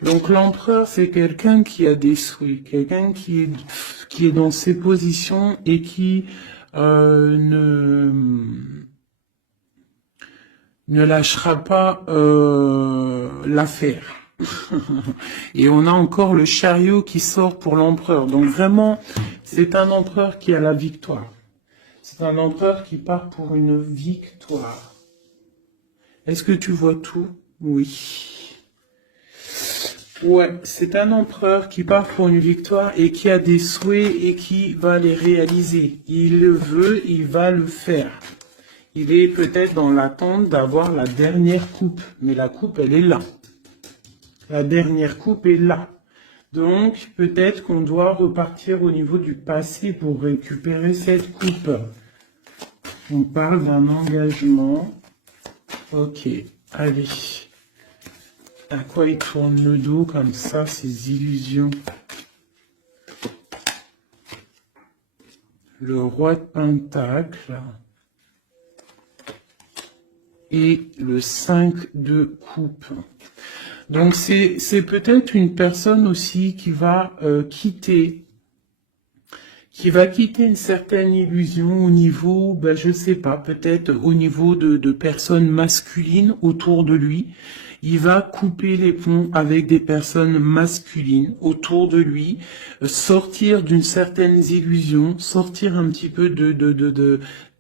Donc l'empereur, c'est quelqu'un qui a des souhaits, quelqu'un qui est dans ses positions et qui ne lâchera pas l'affaire. Et on a encore le chariot qui sort pour l'empereur. Donc vraiment, c'est un empereur qui a la victoire. C'est un empereur qui part pour une victoire. Est-ce que tu vois tout? Oui. Ouais, c'est un empereur qui part pour une victoire et qui a des souhaits et qui va les réaliser. Il le veut, il va le faire. Il est peut-être dans l'attente d'avoir la dernière coupe, mais la coupe, elle est là. La dernière coupe est là. Donc, peut-être qu'on doit repartir au niveau du passé pour récupérer cette coupe. On parle d'un engagement. Ok, allez. À quoi il tourne le dos comme ça, ces illusions? Le roi de Pentacle. Et le 5 de coupe. Donc c'est peut-être une personne aussi qui va quitter une certaine illusion au niveau, ben je sais pas, peut-être au niveau de personnes masculines autour de lui. Il va couper les ponts avec des personnes masculines autour de lui, sortir d'une certaine illusion, sortir un petit peu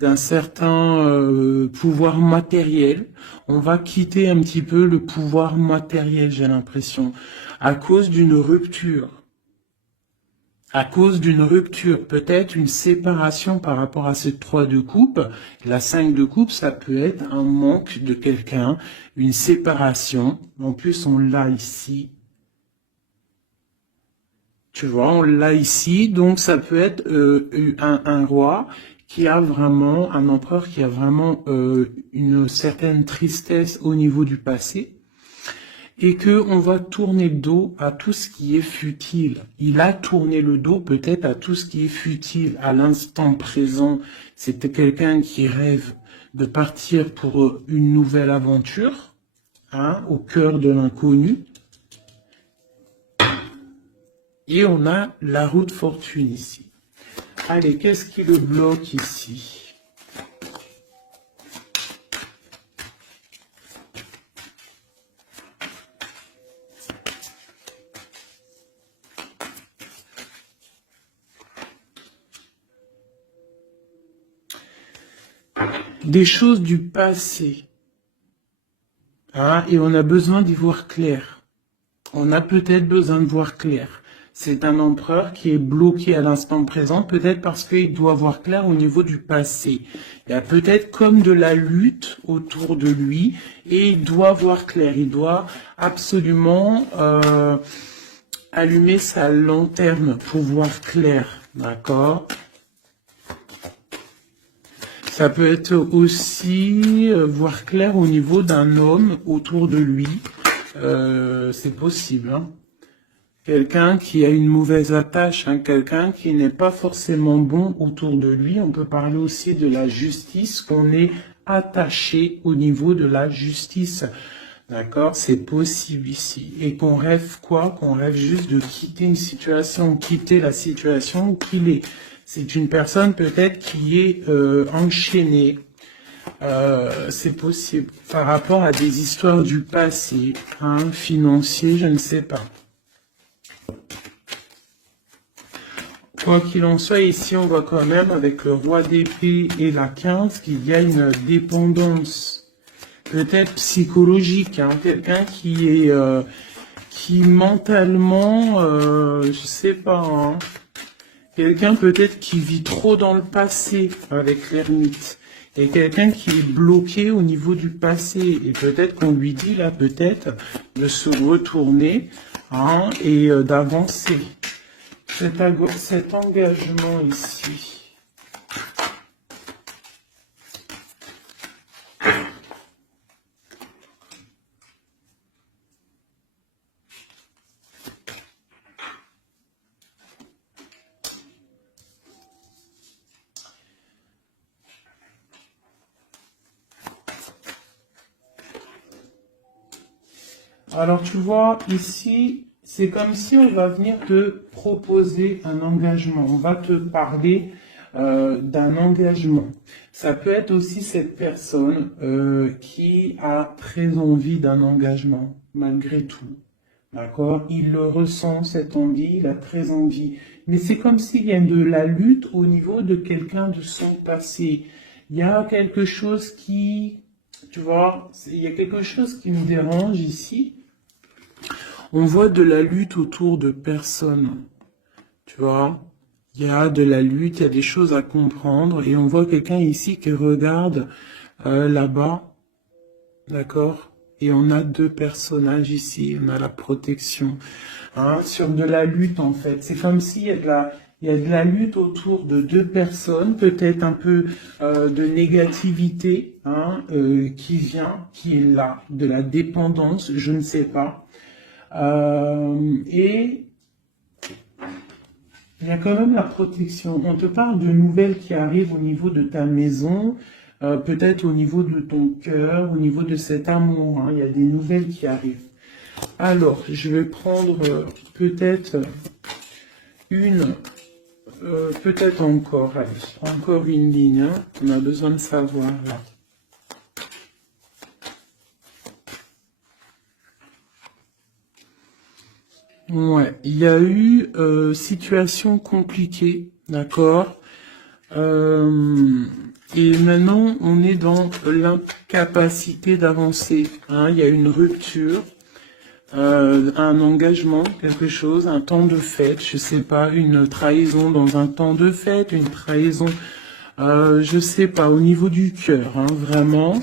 d'un certain pouvoir matériel. On va quitter un petit peu le pouvoir matériel, j'ai l'impression, à cause d'une rupture. À cause d'une rupture, peut-être une séparation par rapport à cette 3 de coupe. La 5 de coupe, ça peut être un manque de quelqu'un, une séparation. En plus, on l'a ici. Tu vois, on l'a ici. Donc, ça peut être un roi qui a vraiment, un empereur qui a vraiment une certaine tristesse au niveau du passé. Et que on va tourner le dos à tout ce qui est futile. Il a tourné le dos peut-être à tout ce qui est futile à l'instant présent. C'était quelqu'un qui rêve de partir pour une nouvelle aventure, hein, au cœur de l'inconnu. Et on a la roue de fortune ici. Allez, qu'est-ce qui le bloque ici ? Des choses du passé. Ah, et on a besoin d'y voir clair. On a peut-être besoin de voir clair. C'est un empereur qui est bloqué à l'instant présent, peut-être parce qu'il doit voir clair au niveau du passé. Il y a peut-être comme de la lutte autour de lui, et il doit voir clair. Il doit absolument allumer sa lanterne pour voir clair. D'accord ? Ça peut être aussi voir clair au niveau d'un homme autour de lui. C'est possible. Hein. Quelqu'un qui a une mauvaise attache, hein, quelqu'un qui n'est pas forcément bon autour de lui. On peut parler aussi de la justice, qu'on est attaché au niveau de la justice. D'accord? C'est possible ici. Et qu'on rêve quoi? Qu'on rêve juste de quitter une situation, quitter la situation qu'il est. C'est une personne peut-être qui est enchaînée, c'est possible, par rapport à des histoires du passé, hein, financier, je ne sais pas. Quoi qu'il en soit, ici on voit quand même avec le roi d'épée et la 15 qu'il y a une dépendance, peut-être psychologique, hein, quelqu'un qui est, qui mentalement, je sais pas, hein, Quelqu'un peut-être qui vit trop dans le passé avec l'ermite. Et quelqu'un qui est bloqué au niveau du passé. Et peut-être qu'on lui dit là, peut-être, de se retourner hein, et d'avancer. Cet engagement ici. Alors tu vois, ici, c'est comme si on va venir te proposer un engagement. On va te parler d'un engagement. Ça peut être aussi cette personne qui a très envie d'un engagement, malgré tout. D'accord? Il le ressent, cette envie, il a très envie. Mais c'est comme s'il y a de la lutte au niveau de quelqu'un de son passé. Il y a quelque chose qui, tu vois, il y a quelque chose qui me dérange ici. On voit de la lutte autour de personnes, tu vois. Il y a de la lutte, il y a des choses à comprendre. Et on voit quelqu'un ici qui regarde là-bas, d'accord? Et on a deux personnages ici, on a la protection, hein, sur de la lutte en fait. C'est comme s'il y a il y a de la lutte autour de deux personnes, peut-être un peu de négativité hein, qui vient, qui est là, de la dépendance, je ne sais pas. Et il y a quand même la protection. On te parle de nouvelles qui arrivent au niveau de ta maison, peut-être au niveau de ton cœur, au niveau de cet amour. Hein. Il y a des nouvelles qui arrivent. Alors, je vais prendre peut-être peut-être encore, allez, encore une ligne. Hein. On a besoin de savoir là. Ouais, il y a eu situation compliquée, d'accord. Et maintenant, on est dans l'incapacité d'avancer. Hein. Il y a une rupture, un engagement, quelque chose, un temps de fête, je sais pas, une trahison dans un temps de fête, une trahison, je sais pas, au niveau du cœur, hein, vraiment.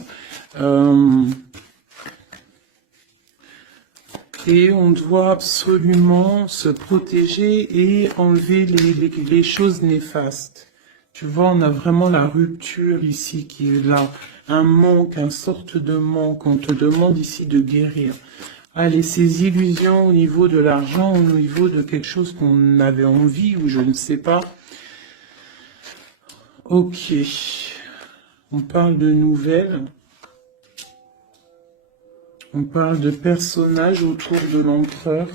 Et on doit absolument se protéger et enlever les choses néfastes. Tu vois, on a vraiment la rupture ici qui est là. Un manque, une sorte de manque. On te demande ici de guérir. Allez, ces illusions au niveau de l'argent, au niveau de quelque chose qu'on avait envie ou je ne sais pas. Ok. On parle de nouvelles. On parle de personnages autour de l'empereur.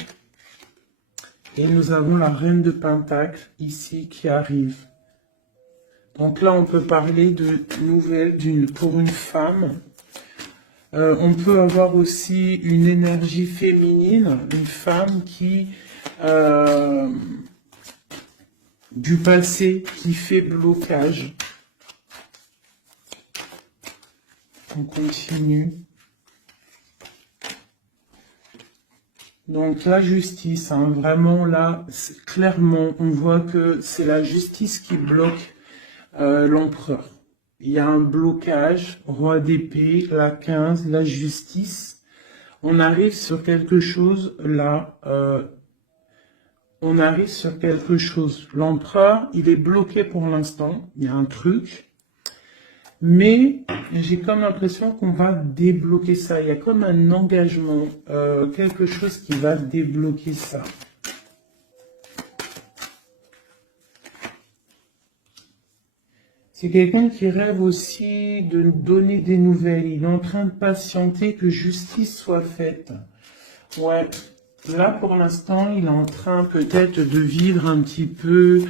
Et nous avons la reine de Pentacle ici qui arrive. Donc là, on peut parler de nouvelles pour une femme. On peut avoir aussi une énergie féminine, une femme qui du passé qui fait blocage. On continue. Donc la justice, hein, vraiment là, clairement, on voit que c'est la justice qui bloque l'empereur. Il y a un blocage, roi d'épée, la 15, la justice. On arrive sur quelque chose là, on arrive sur quelque chose. L'empereur, il est bloqué pour l'instant, il y a un truc. Mais j'ai comme l'impression qu'on va débloquer ça. Il y a comme un engagement, quelque chose qui va débloquer ça. C'est quelqu'un qui rêve aussi de donner des nouvelles. Il est en train de patienter que justice soit faite. Ouais. Là, pour l'instant, il est en train peut-être de vivre un petit peu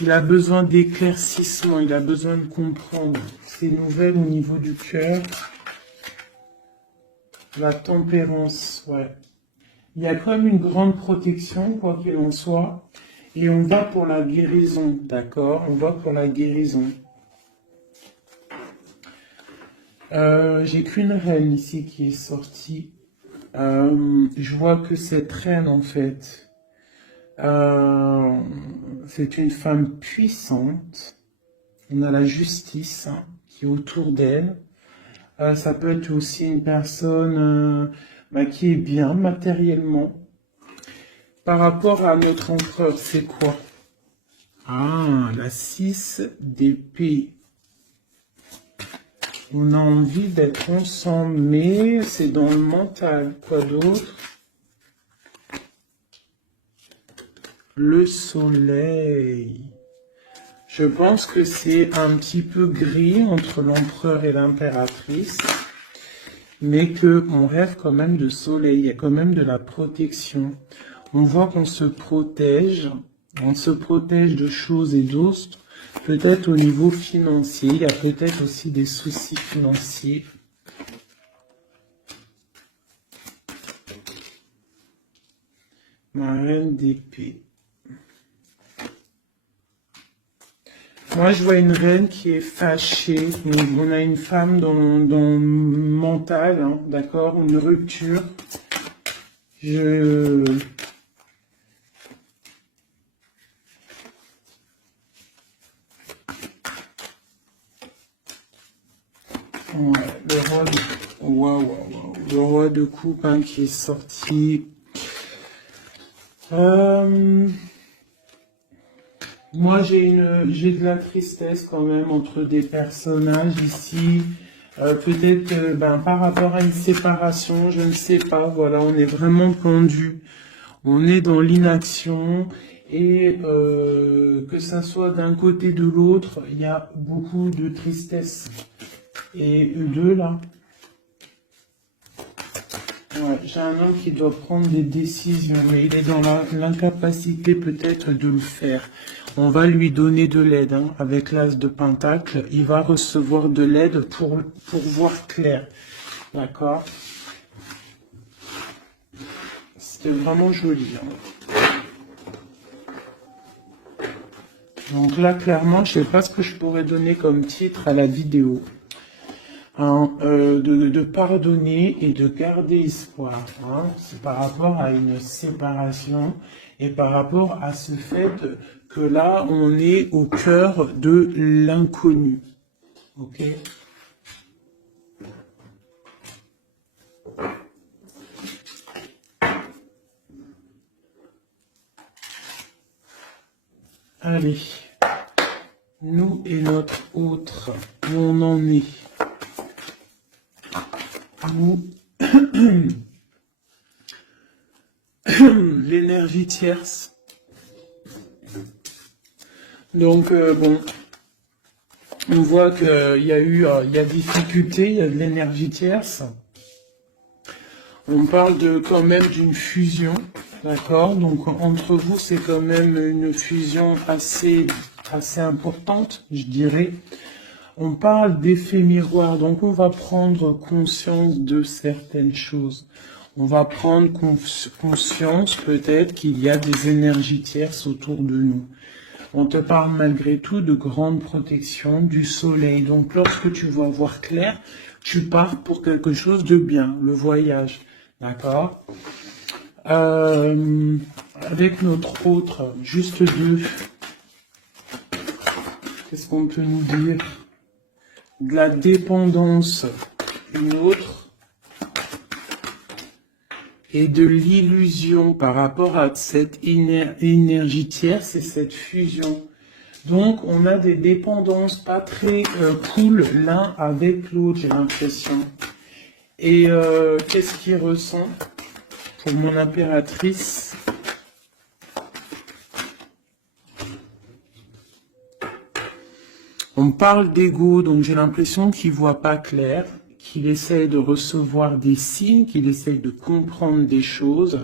il a besoin d'éclaircissement, il a besoin de comprendre ces nouvelles au niveau du cœur. La tempérance, ouais. Il y a quand même une grande protection, quoi qu'il en soit. Et on va pour la guérison, d'accord? On va pour la guérison. J'ai qu'une reine ici qui est sortie. Je vois que cette reine, en fait, C'est une femme puissante. On a la justice hein, qui est autour d'elle. Ça peut être aussi une personne qui est bien matériellement. Par rapport à notre empereur, c'est quoi? Ah, la 6 d'épée. On a envie d'être ensemble, mais c'est dans le mental. Quoi d'autre? Le soleil. Je pense que c'est un petit peu gris entre l'empereur et l'impératrice, mais qu'on rêve quand même de soleil, il y a quand même de la protection. On voit qu'on se protège, on se protège de choses et d'autres, peut-être au niveau financier, il y a peut-être aussi des soucis financiers. Ma reine d'épée. Moi, je vois une reine qui est fâchée. On a une femme dans le mental, hein, d'accord, une rupture. Ouais, le roi de coupe hein, qui est sorti. Moi, j'ai de la tristesse quand même entre des personnages ici. Peut-être par rapport à une séparation, je ne sais pas. Voilà, on est vraiment pendu. On est dans l'inaction. Et que ça soit d'un côté de l'autre, il y a beaucoup de tristesse. Et eux deux, là. Ouais, j'ai un homme qui doit prendre des décisions, mais il est dans l'incapacité peut-être de le faire. On va lui donner de l'aide, hein, avec l'as de pentacle. Il va recevoir de l'aide pour voir clair. D'accord? C'était vraiment joli. Hein. Donc là, clairement, je ne sais pas ce que je pourrais donner comme titre à la vidéo. Hein, de pardonner et de garder espoir. Hein. C'est par rapport à une séparation et par rapport à ce fait que là, on est au cœur de l'inconnu. Ok? Allez. Nous et notre autre, où on en est. Nous, l'énergie tierce. Donc, bon, on voit qu'il y a difficulté, il y a de l'énergie tierce. On parle quand même d'une fusion, d'accord? Donc, entre vous, c'est quand même une fusion assez importante, je dirais. On parle d'effet miroir, donc on va prendre conscience de certaines choses. On va prendre conscience peut-être qu'il y a des énergies tierces autour de nous. On te parle malgré tout de grande protection du soleil. Donc lorsque tu vas voir clair, tu pars pour quelque chose de bien, le voyage. D'accord? Avec notre autre, juste deux. Qu'est-ce qu'on peut nous dire? De la dépendance, une autre, et de l'illusion par rapport à cette énergie tierce et cette fusion. Donc, on a des dépendances pas très cool l'un avec l'autre, j'ai l'impression. Et qu'est-ce qu'il ressent pour mon impératrice? On parle d'ego, donc j'ai l'impression qu'il voit pas clair, qu'il essaye de recevoir des signes, qu'il essaye de comprendre des choses.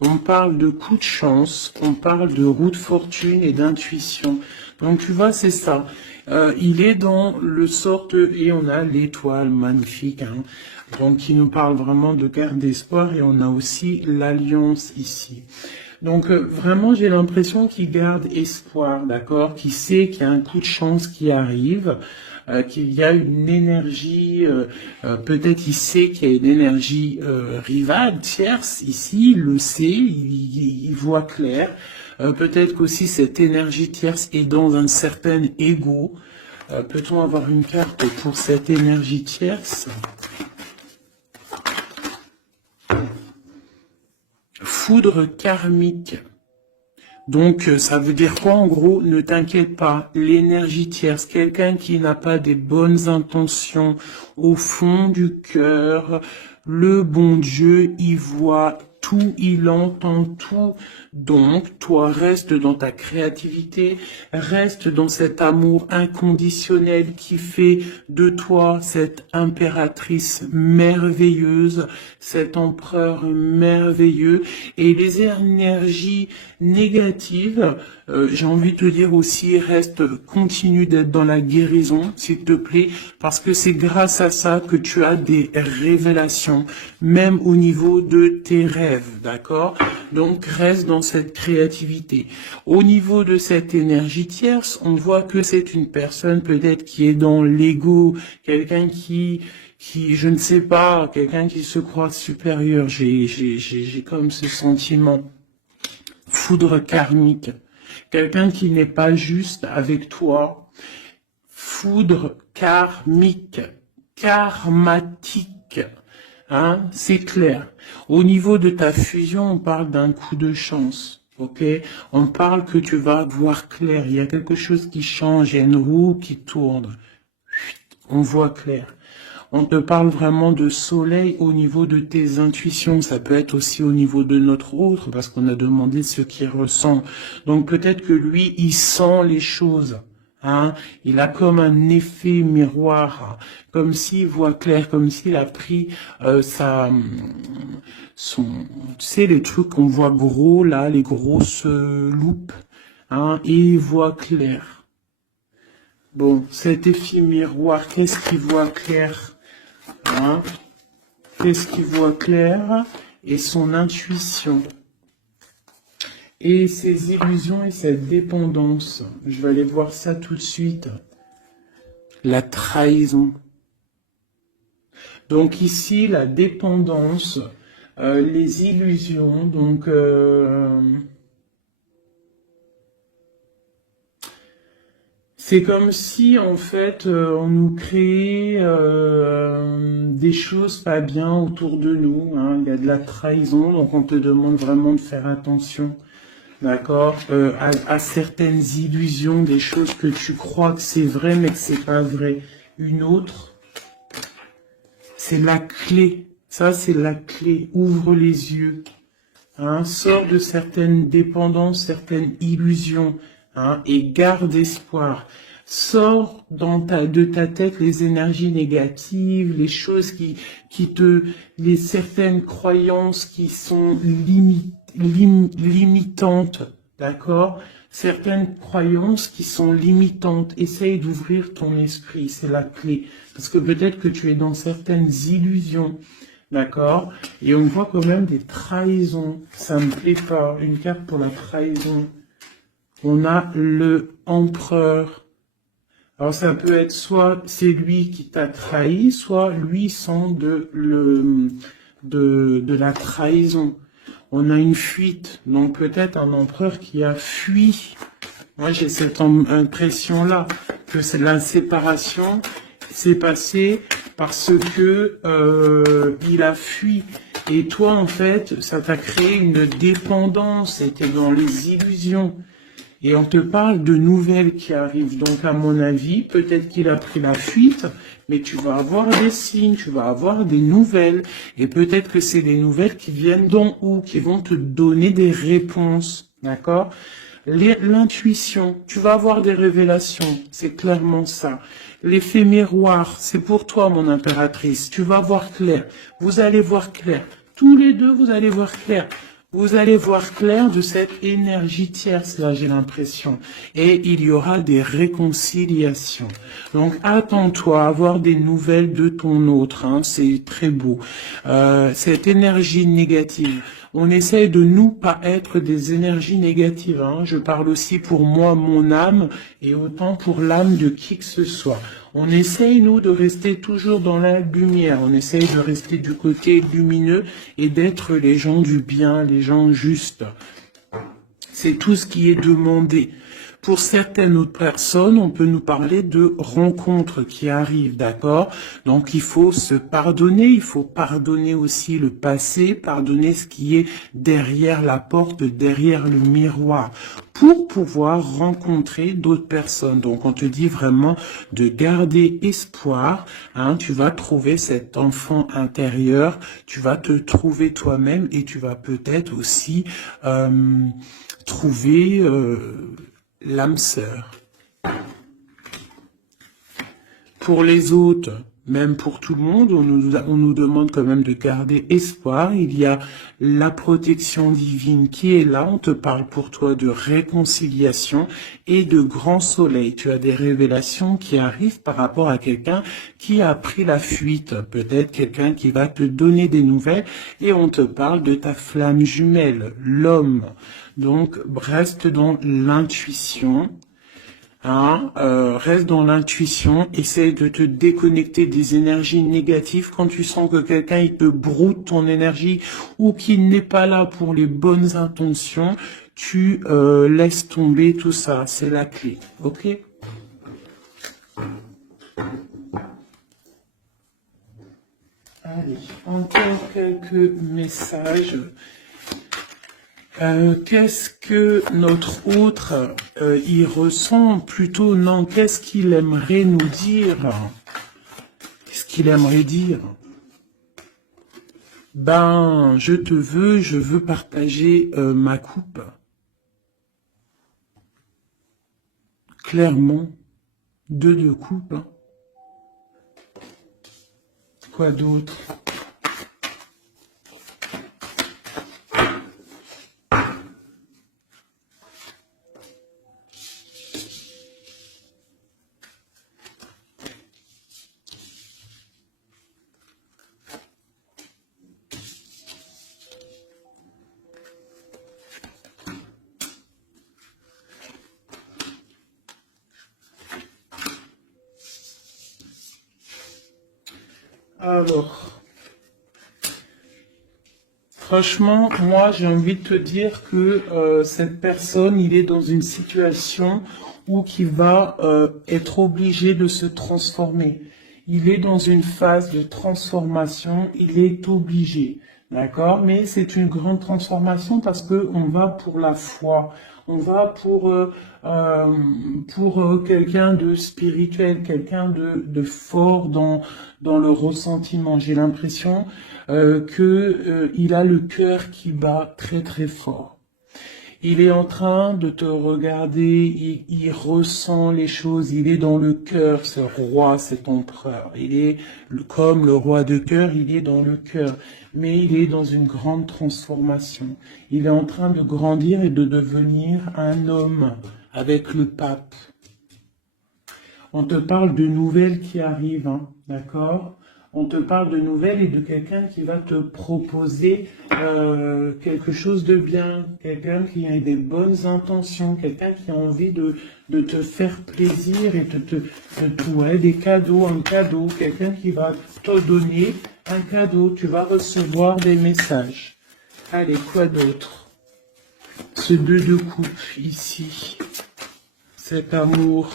On parle de coup de chance, on parle de roue de fortune et d'intuition. Donc tu vois, c'est ça. Il est dans le sorte, et on a l'étoile magnifique, hein, donc qui nous parle vraiment de garde d'espoir, et on a aussi l'alliance ici. Donc vraiment, j'ai l'impression qu'il garde espoir, d'accord, qu'il sait qu'il y a un coup de chance qui arrive, qu'il y a une énergie, peut-être il sait qu'il y a une énergie rivale, tierce, ici, il le sait, il voit clair. Peut-être qu'aussi cette énergie tierce est dans un certain ego. Peut-on avoir une carte pour cette énergie tierce? Foudre karmique. Donc, ça veut dire quoi en gros? Ne t'inquiète pas, l'énergie tierce, quelqu'un qui n'a pas des bonnes intentions au fond du cœur, le bon Dieu, il voit tout, il entend tout. Donc, toi, reste dans ta créativité, reste dans cet amour inconditionnel qui fait de toi cette impératrice merveilleuse, cet empereur merveilleux. Et les énergies négatives, j'ai envie de te dire aussi, continue d'être dans la guérison, s'il te plaît, parce que c'est grâce à ça que tu as des révélations, même au niveau de tes rêves, d'accord? Donc, reste dans cette créativité. Au niveau de cette énergie tierce, on voit que c'est une personne peut-être qui est dans l'ego, quelqu'un qui, je ne sais pas, quelqu'un qui se croit supérieur. J'ai comme ce sentiment. Foudre karmique. Quelqu'un qui n'est pas juste avec toi. Foudre karmique. Karmatique. Hein, c'est clair. Au niveau de ta fusion, on parle d'un coup de chance. Ok? On parle que tu vas voir clair. Il y a quelque chose qui change. Il y a une roue qui tourne. On voit clair. On te parle vraiment de soleil au niveau de tes intuitions. Ça peut être aussi au niveau de notre autre, parce qu'on a demandé ce qu'il ressent. Donc peut-être que lui, il sent les choses. Hein, il a comme un effet miroir, comme s'il voit clair, comme s'il a pris tu sais, les trucs qu'on voit gros là, les grosses loupes, hein, et il voit clair. Bon, cet effet miroir, qu'est-ce qu'il voit clair, hein? Qu'est-ce qu'il voit clair? Et son intuition. Et ses illusions et cette dépendance. Je vais aller voir ça tout de suite. La trahison. Donc ici, la dépendance, les illusions, donc... c'est comme si, en fait, on nous créait des choses pas bien autour de nous. Hein. Il y a de la trahison, donc on te demande vraiment de faire attention. D'accord, à certaines illusions, des choses que tu crois que c'est vrai, mais que c'est pas vrai. Une autre, c'est la clé. Ça, c'est la clé. Ouvre les yeux. Hein, sors de certaines dépendances, certaines illusions, hein, et garde espoir. Sors de ta tête les énergies négatives, les choses les certaines croyances qui sont limitantes, d'accord? Certaines croyances qui sont limitantes. Essaye d'ouvrir ton esprit, c'est la clé. Parce que peut-être que tu es dans certaines illusions, d'accord? Et on voit quand même des trahisons. Ça me plaît pas. Une carte pour la trahison. On a le empereur. Alors ça peut être soit c'est lui qui t'a trahi, soit lui sent de la trahison. On a une fuite, donc peut-être un empereur qui a fui. Moi j'ai cette impression-là, que c'est la séparation s'est passée parce que il a fui. Et toi en fait, ça t'a créé une dépendance, c'était dans les illusions. Et on te parle de nouvelles qui arrivent. Donc, à mon avis, peut-être qu'il a pris la fuite, mais tu vas avoir des signes, tu vas avoir des nouvelles. Et peut-être que c'est des nouvelles qui viennent d'en haut, qui vont te donner des réponses. D'accord? L'intuition, tu vas avoir des révélations. C'est clairement ça. L'effet miroir, c'est pour toi, mon impératrice. Tu vas voir clair. Vous allez voir clair. Tous les deux, vous allez voir clair. Vous allez voir clair de cette énergie tierce, là, j'ai l'impression. Et il y aura des réconciliations. Donc, attends-toi à avoir des nouvelles de ton autre. Hein, c'est très beau. Cette énergie négative. On essaie de nous pas être des énergies négatives. Hein. Je parle aussi pour moi, mon âme, et autant pour l'âme de qui que ce soit. On essaye, nous, de rester toujours dans la lumière. On essaye de rester du côté lumineux et d'être les gens du bien, les gens justes. C'est tout ce qui est demandé. Pour certaines autres personnes, on peut nous parler de rencontres qui arrivent, d'accord? Donc il faut se pardonner, il faut pardonner aussi le passé, pardonner ce qui est derrière la porte, derrière le miroir, pour pouvoir rencontrer d'autres personnes. Donc on te dit vraiment de garder espoir, hein, tu vas trouver cet enfant intérieur, tu vas te trouver toi-même et tu vas peut-être aussi trouver l'âme sœur. Pour les autres, même pour tout le monde, on nous demande quand même de garder espoir. Il y a la protection divine qui est là. On te parle pour toi de réconciliation et de grand soleil. Tu as des révélations qui arrivent par rapport à quelqu'un qui a pris la fuite. Peut-être quelqu'un qui va te donner des nouvelles et on te parle de ta flamme jumelle, l'homme. Donc, reste dans l'intuition. Hein, reste dans l'intuition, essaye de te déconnecter des énergies négatives quand tu sens que quelqu'un il te broute ton énergie ou qu'il n'est pas là pour les bonnes intentions, tu laisses tomber tout ça, c'est la clé, ok? Allez, encore quelques messages. Qu'est-ce que notre autre y ressent? Plutôt non, qu'est-ce qu'il aimerait nous dire? Qu'est-ce qu'il aimerait dire? Ben, je veux partager ma coupe. Clairement, deux coupes. Hein. Quoi d'autre? Alors, franchement, moi, j'ai envie de te dire que cette personne, il est dans une situation où il va être obligé de se transformer. Il est dans une phase de transformation, il est obligé, d'accord? Mais c'est une grande transformation parce que on va pour la foi, on va pour quelqu'un de spirituel, quelqu'un de fort dans le ressentiment. J'ai l'impression il a le cœur qui bat très très fort. Il est en train de te regarder, il ressent les choses, il est dans le cœur, ce roi, cet empereur. Il est comme le roi de cœur, il est dans le cœur, mais il est dans une grande transformation. Il est en train de grandir et de devenir un homme avec le pape. On te parle de nouvelles qui arrivent, hein, d'accord ? On te parle de nouvelles et de quelqu'un qui va te proposer quelque chose de bien, quelqu'un qui a des bonnes intentions, quelqu'un qui a envie de te faire plaisir et ouais, des cadeaux, un cadeau, quelqu'un qui va te donner un cadeau, tu vas recevoir des messages. Allez, quoi d'autre? Ce 2 de coupe ici, cet amour.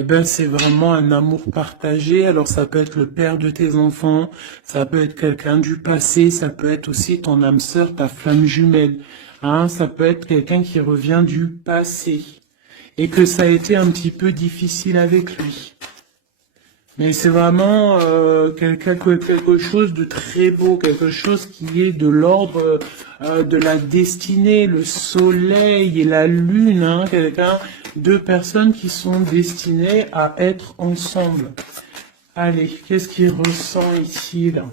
Eh ben, c'est vraiment un amour partagé. Alors, ça peut être le père de tes enfants, ça peut être quelqu'un du passé, ça peut être aussi ton âme sœur, ta flamme jumelle. Hein, ça peut être quelqu'un qui revient du passé et que ça a été un petit peu difficile avec lui. Mais c'est vraiment quelque chose de très beau, quelque chose qui est de l'ordre de la destinée, le soleil et la lune, hein, deux personnes qui sont destinées à être ensemble. Allez, qu'est-ce qu'il ressent ici, là?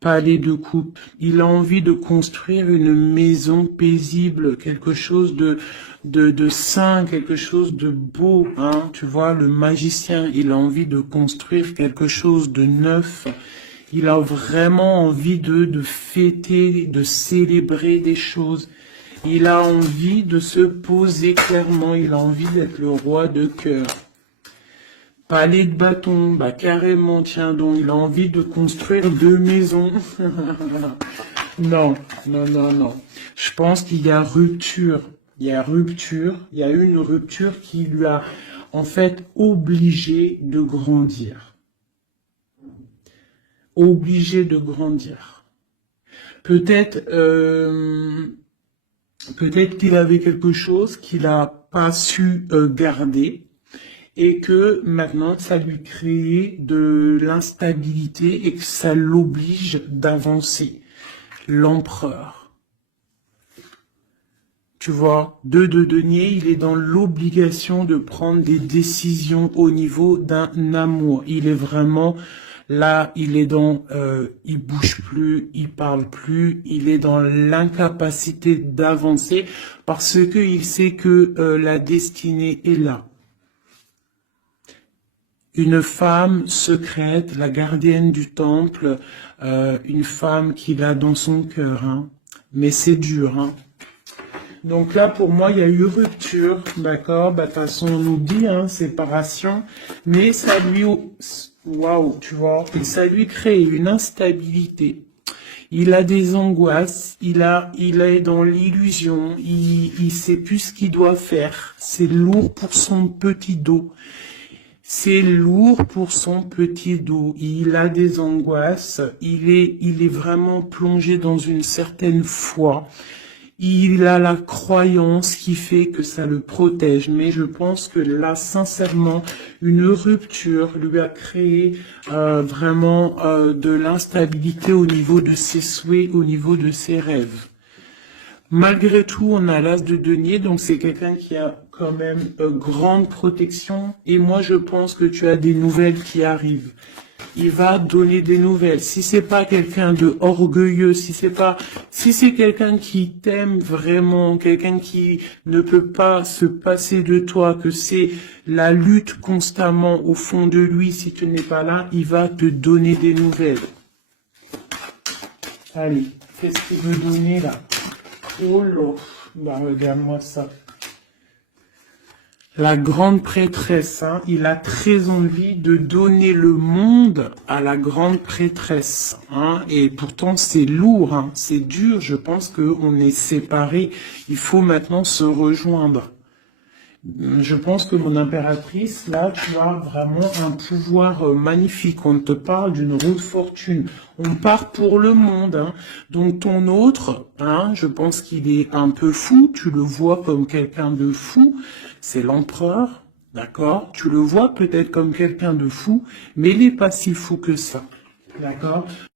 Palais de coupe. Il a envie de construire une maison paisible, quelque chose de sain, quelque chose de beau, hein. Tu vois, le magicien, il a envie de construire quelque chose de neuf. Il a vraiment envie de fêter, de célébrer des choses. Il a envie de se poser clairement. Il a envie d'être le roi de cœur. Palais de bâton, bah carrément, tiens donc, il a envie de construire 2 maisons. Non, non, non, non. Je pense qu'il y a rupture. Il y a rupture. Il y a une rupture qui lui a, en fait, obligé de grandir. Obligé de grandir. Peut-être, peut-être qu'il avait quelque chose qu'il n'a pas su garder et que maintenant ça lui crée de l'instabilité et que ça l'oblige d'avancer. L'empereur. Tu vois, 2 de denier, il est dans l'obligation de prendre des décisions au niveau d'un amour. Il est vraiment là, il est dans, il bouge plus, il parle plus, il est dans l'incapacité d'avancer parce que il sait que la destinée est là. Une femme secrète, la gardienne du temple, une femme qu'il a dans son cœur, hein. Mais c'est dur, hein. Donc là, pour moi, il y a eu rupture, d'accord? Bah, de toute façon, on nous dit, hein, séparation, mais ça lui, waouh, tu vois, et ça lui crée une instabilité. Il a des angoisses, il est dans l'illusion, il sait plus ce qu'il doit faire. C'est lourd pour son petit dos. C'est lourd pour son petit dos. Il a des angoisses. Il est vraiment plongé dans une certaine foi. Il a la croyance qui fait que ça le protège. Mais je pense que là, sincèrement, une rupture lui a créé vraiment de l'instabilité au niveau de ses souhaits, au niveau de ses rêves. Malgré tout, on a l'as de denier, donc c'est quelqu'un qui a quand même grande protection. Et moi, je pense que tu as des nouvelles qui arrivent. Il va donner des nouvelles. Si c'est pas quelqu'un de orgueilleux, si c'est quelqu'un qui t'aime vraiment, quelqu'un qui ne peut pas se passer de toi, que c'est la lutte constamment au fond de lui, si tu n'es pas là, il va te donner des nouvelles. Allez, qu'est-ce qu'il veut donner là? Oh là, bah regarde-moi ça. La grande prêtresse, hein, il a très envie de donner le monde à la grande prêtresse, hein, et pourtant c'est lourd, hein, c'est dur, je pense qu'on est séparés, il faut maintenant se rejoindre. Je pense que mon impératrice, là, tu as vraiment un pouvoir magnifique. On te parle d'une roue de fortune. On part pour le monde, hein. Donc ton autre, hein, je pense qu'il est un peu fou. Tu le vois comme quelqu'un de fou. C'est l'empereur, d'accord? Tu le vois peut-être comme quelqu'un de fou, mais il n'est pas si fou que ça, d'accord?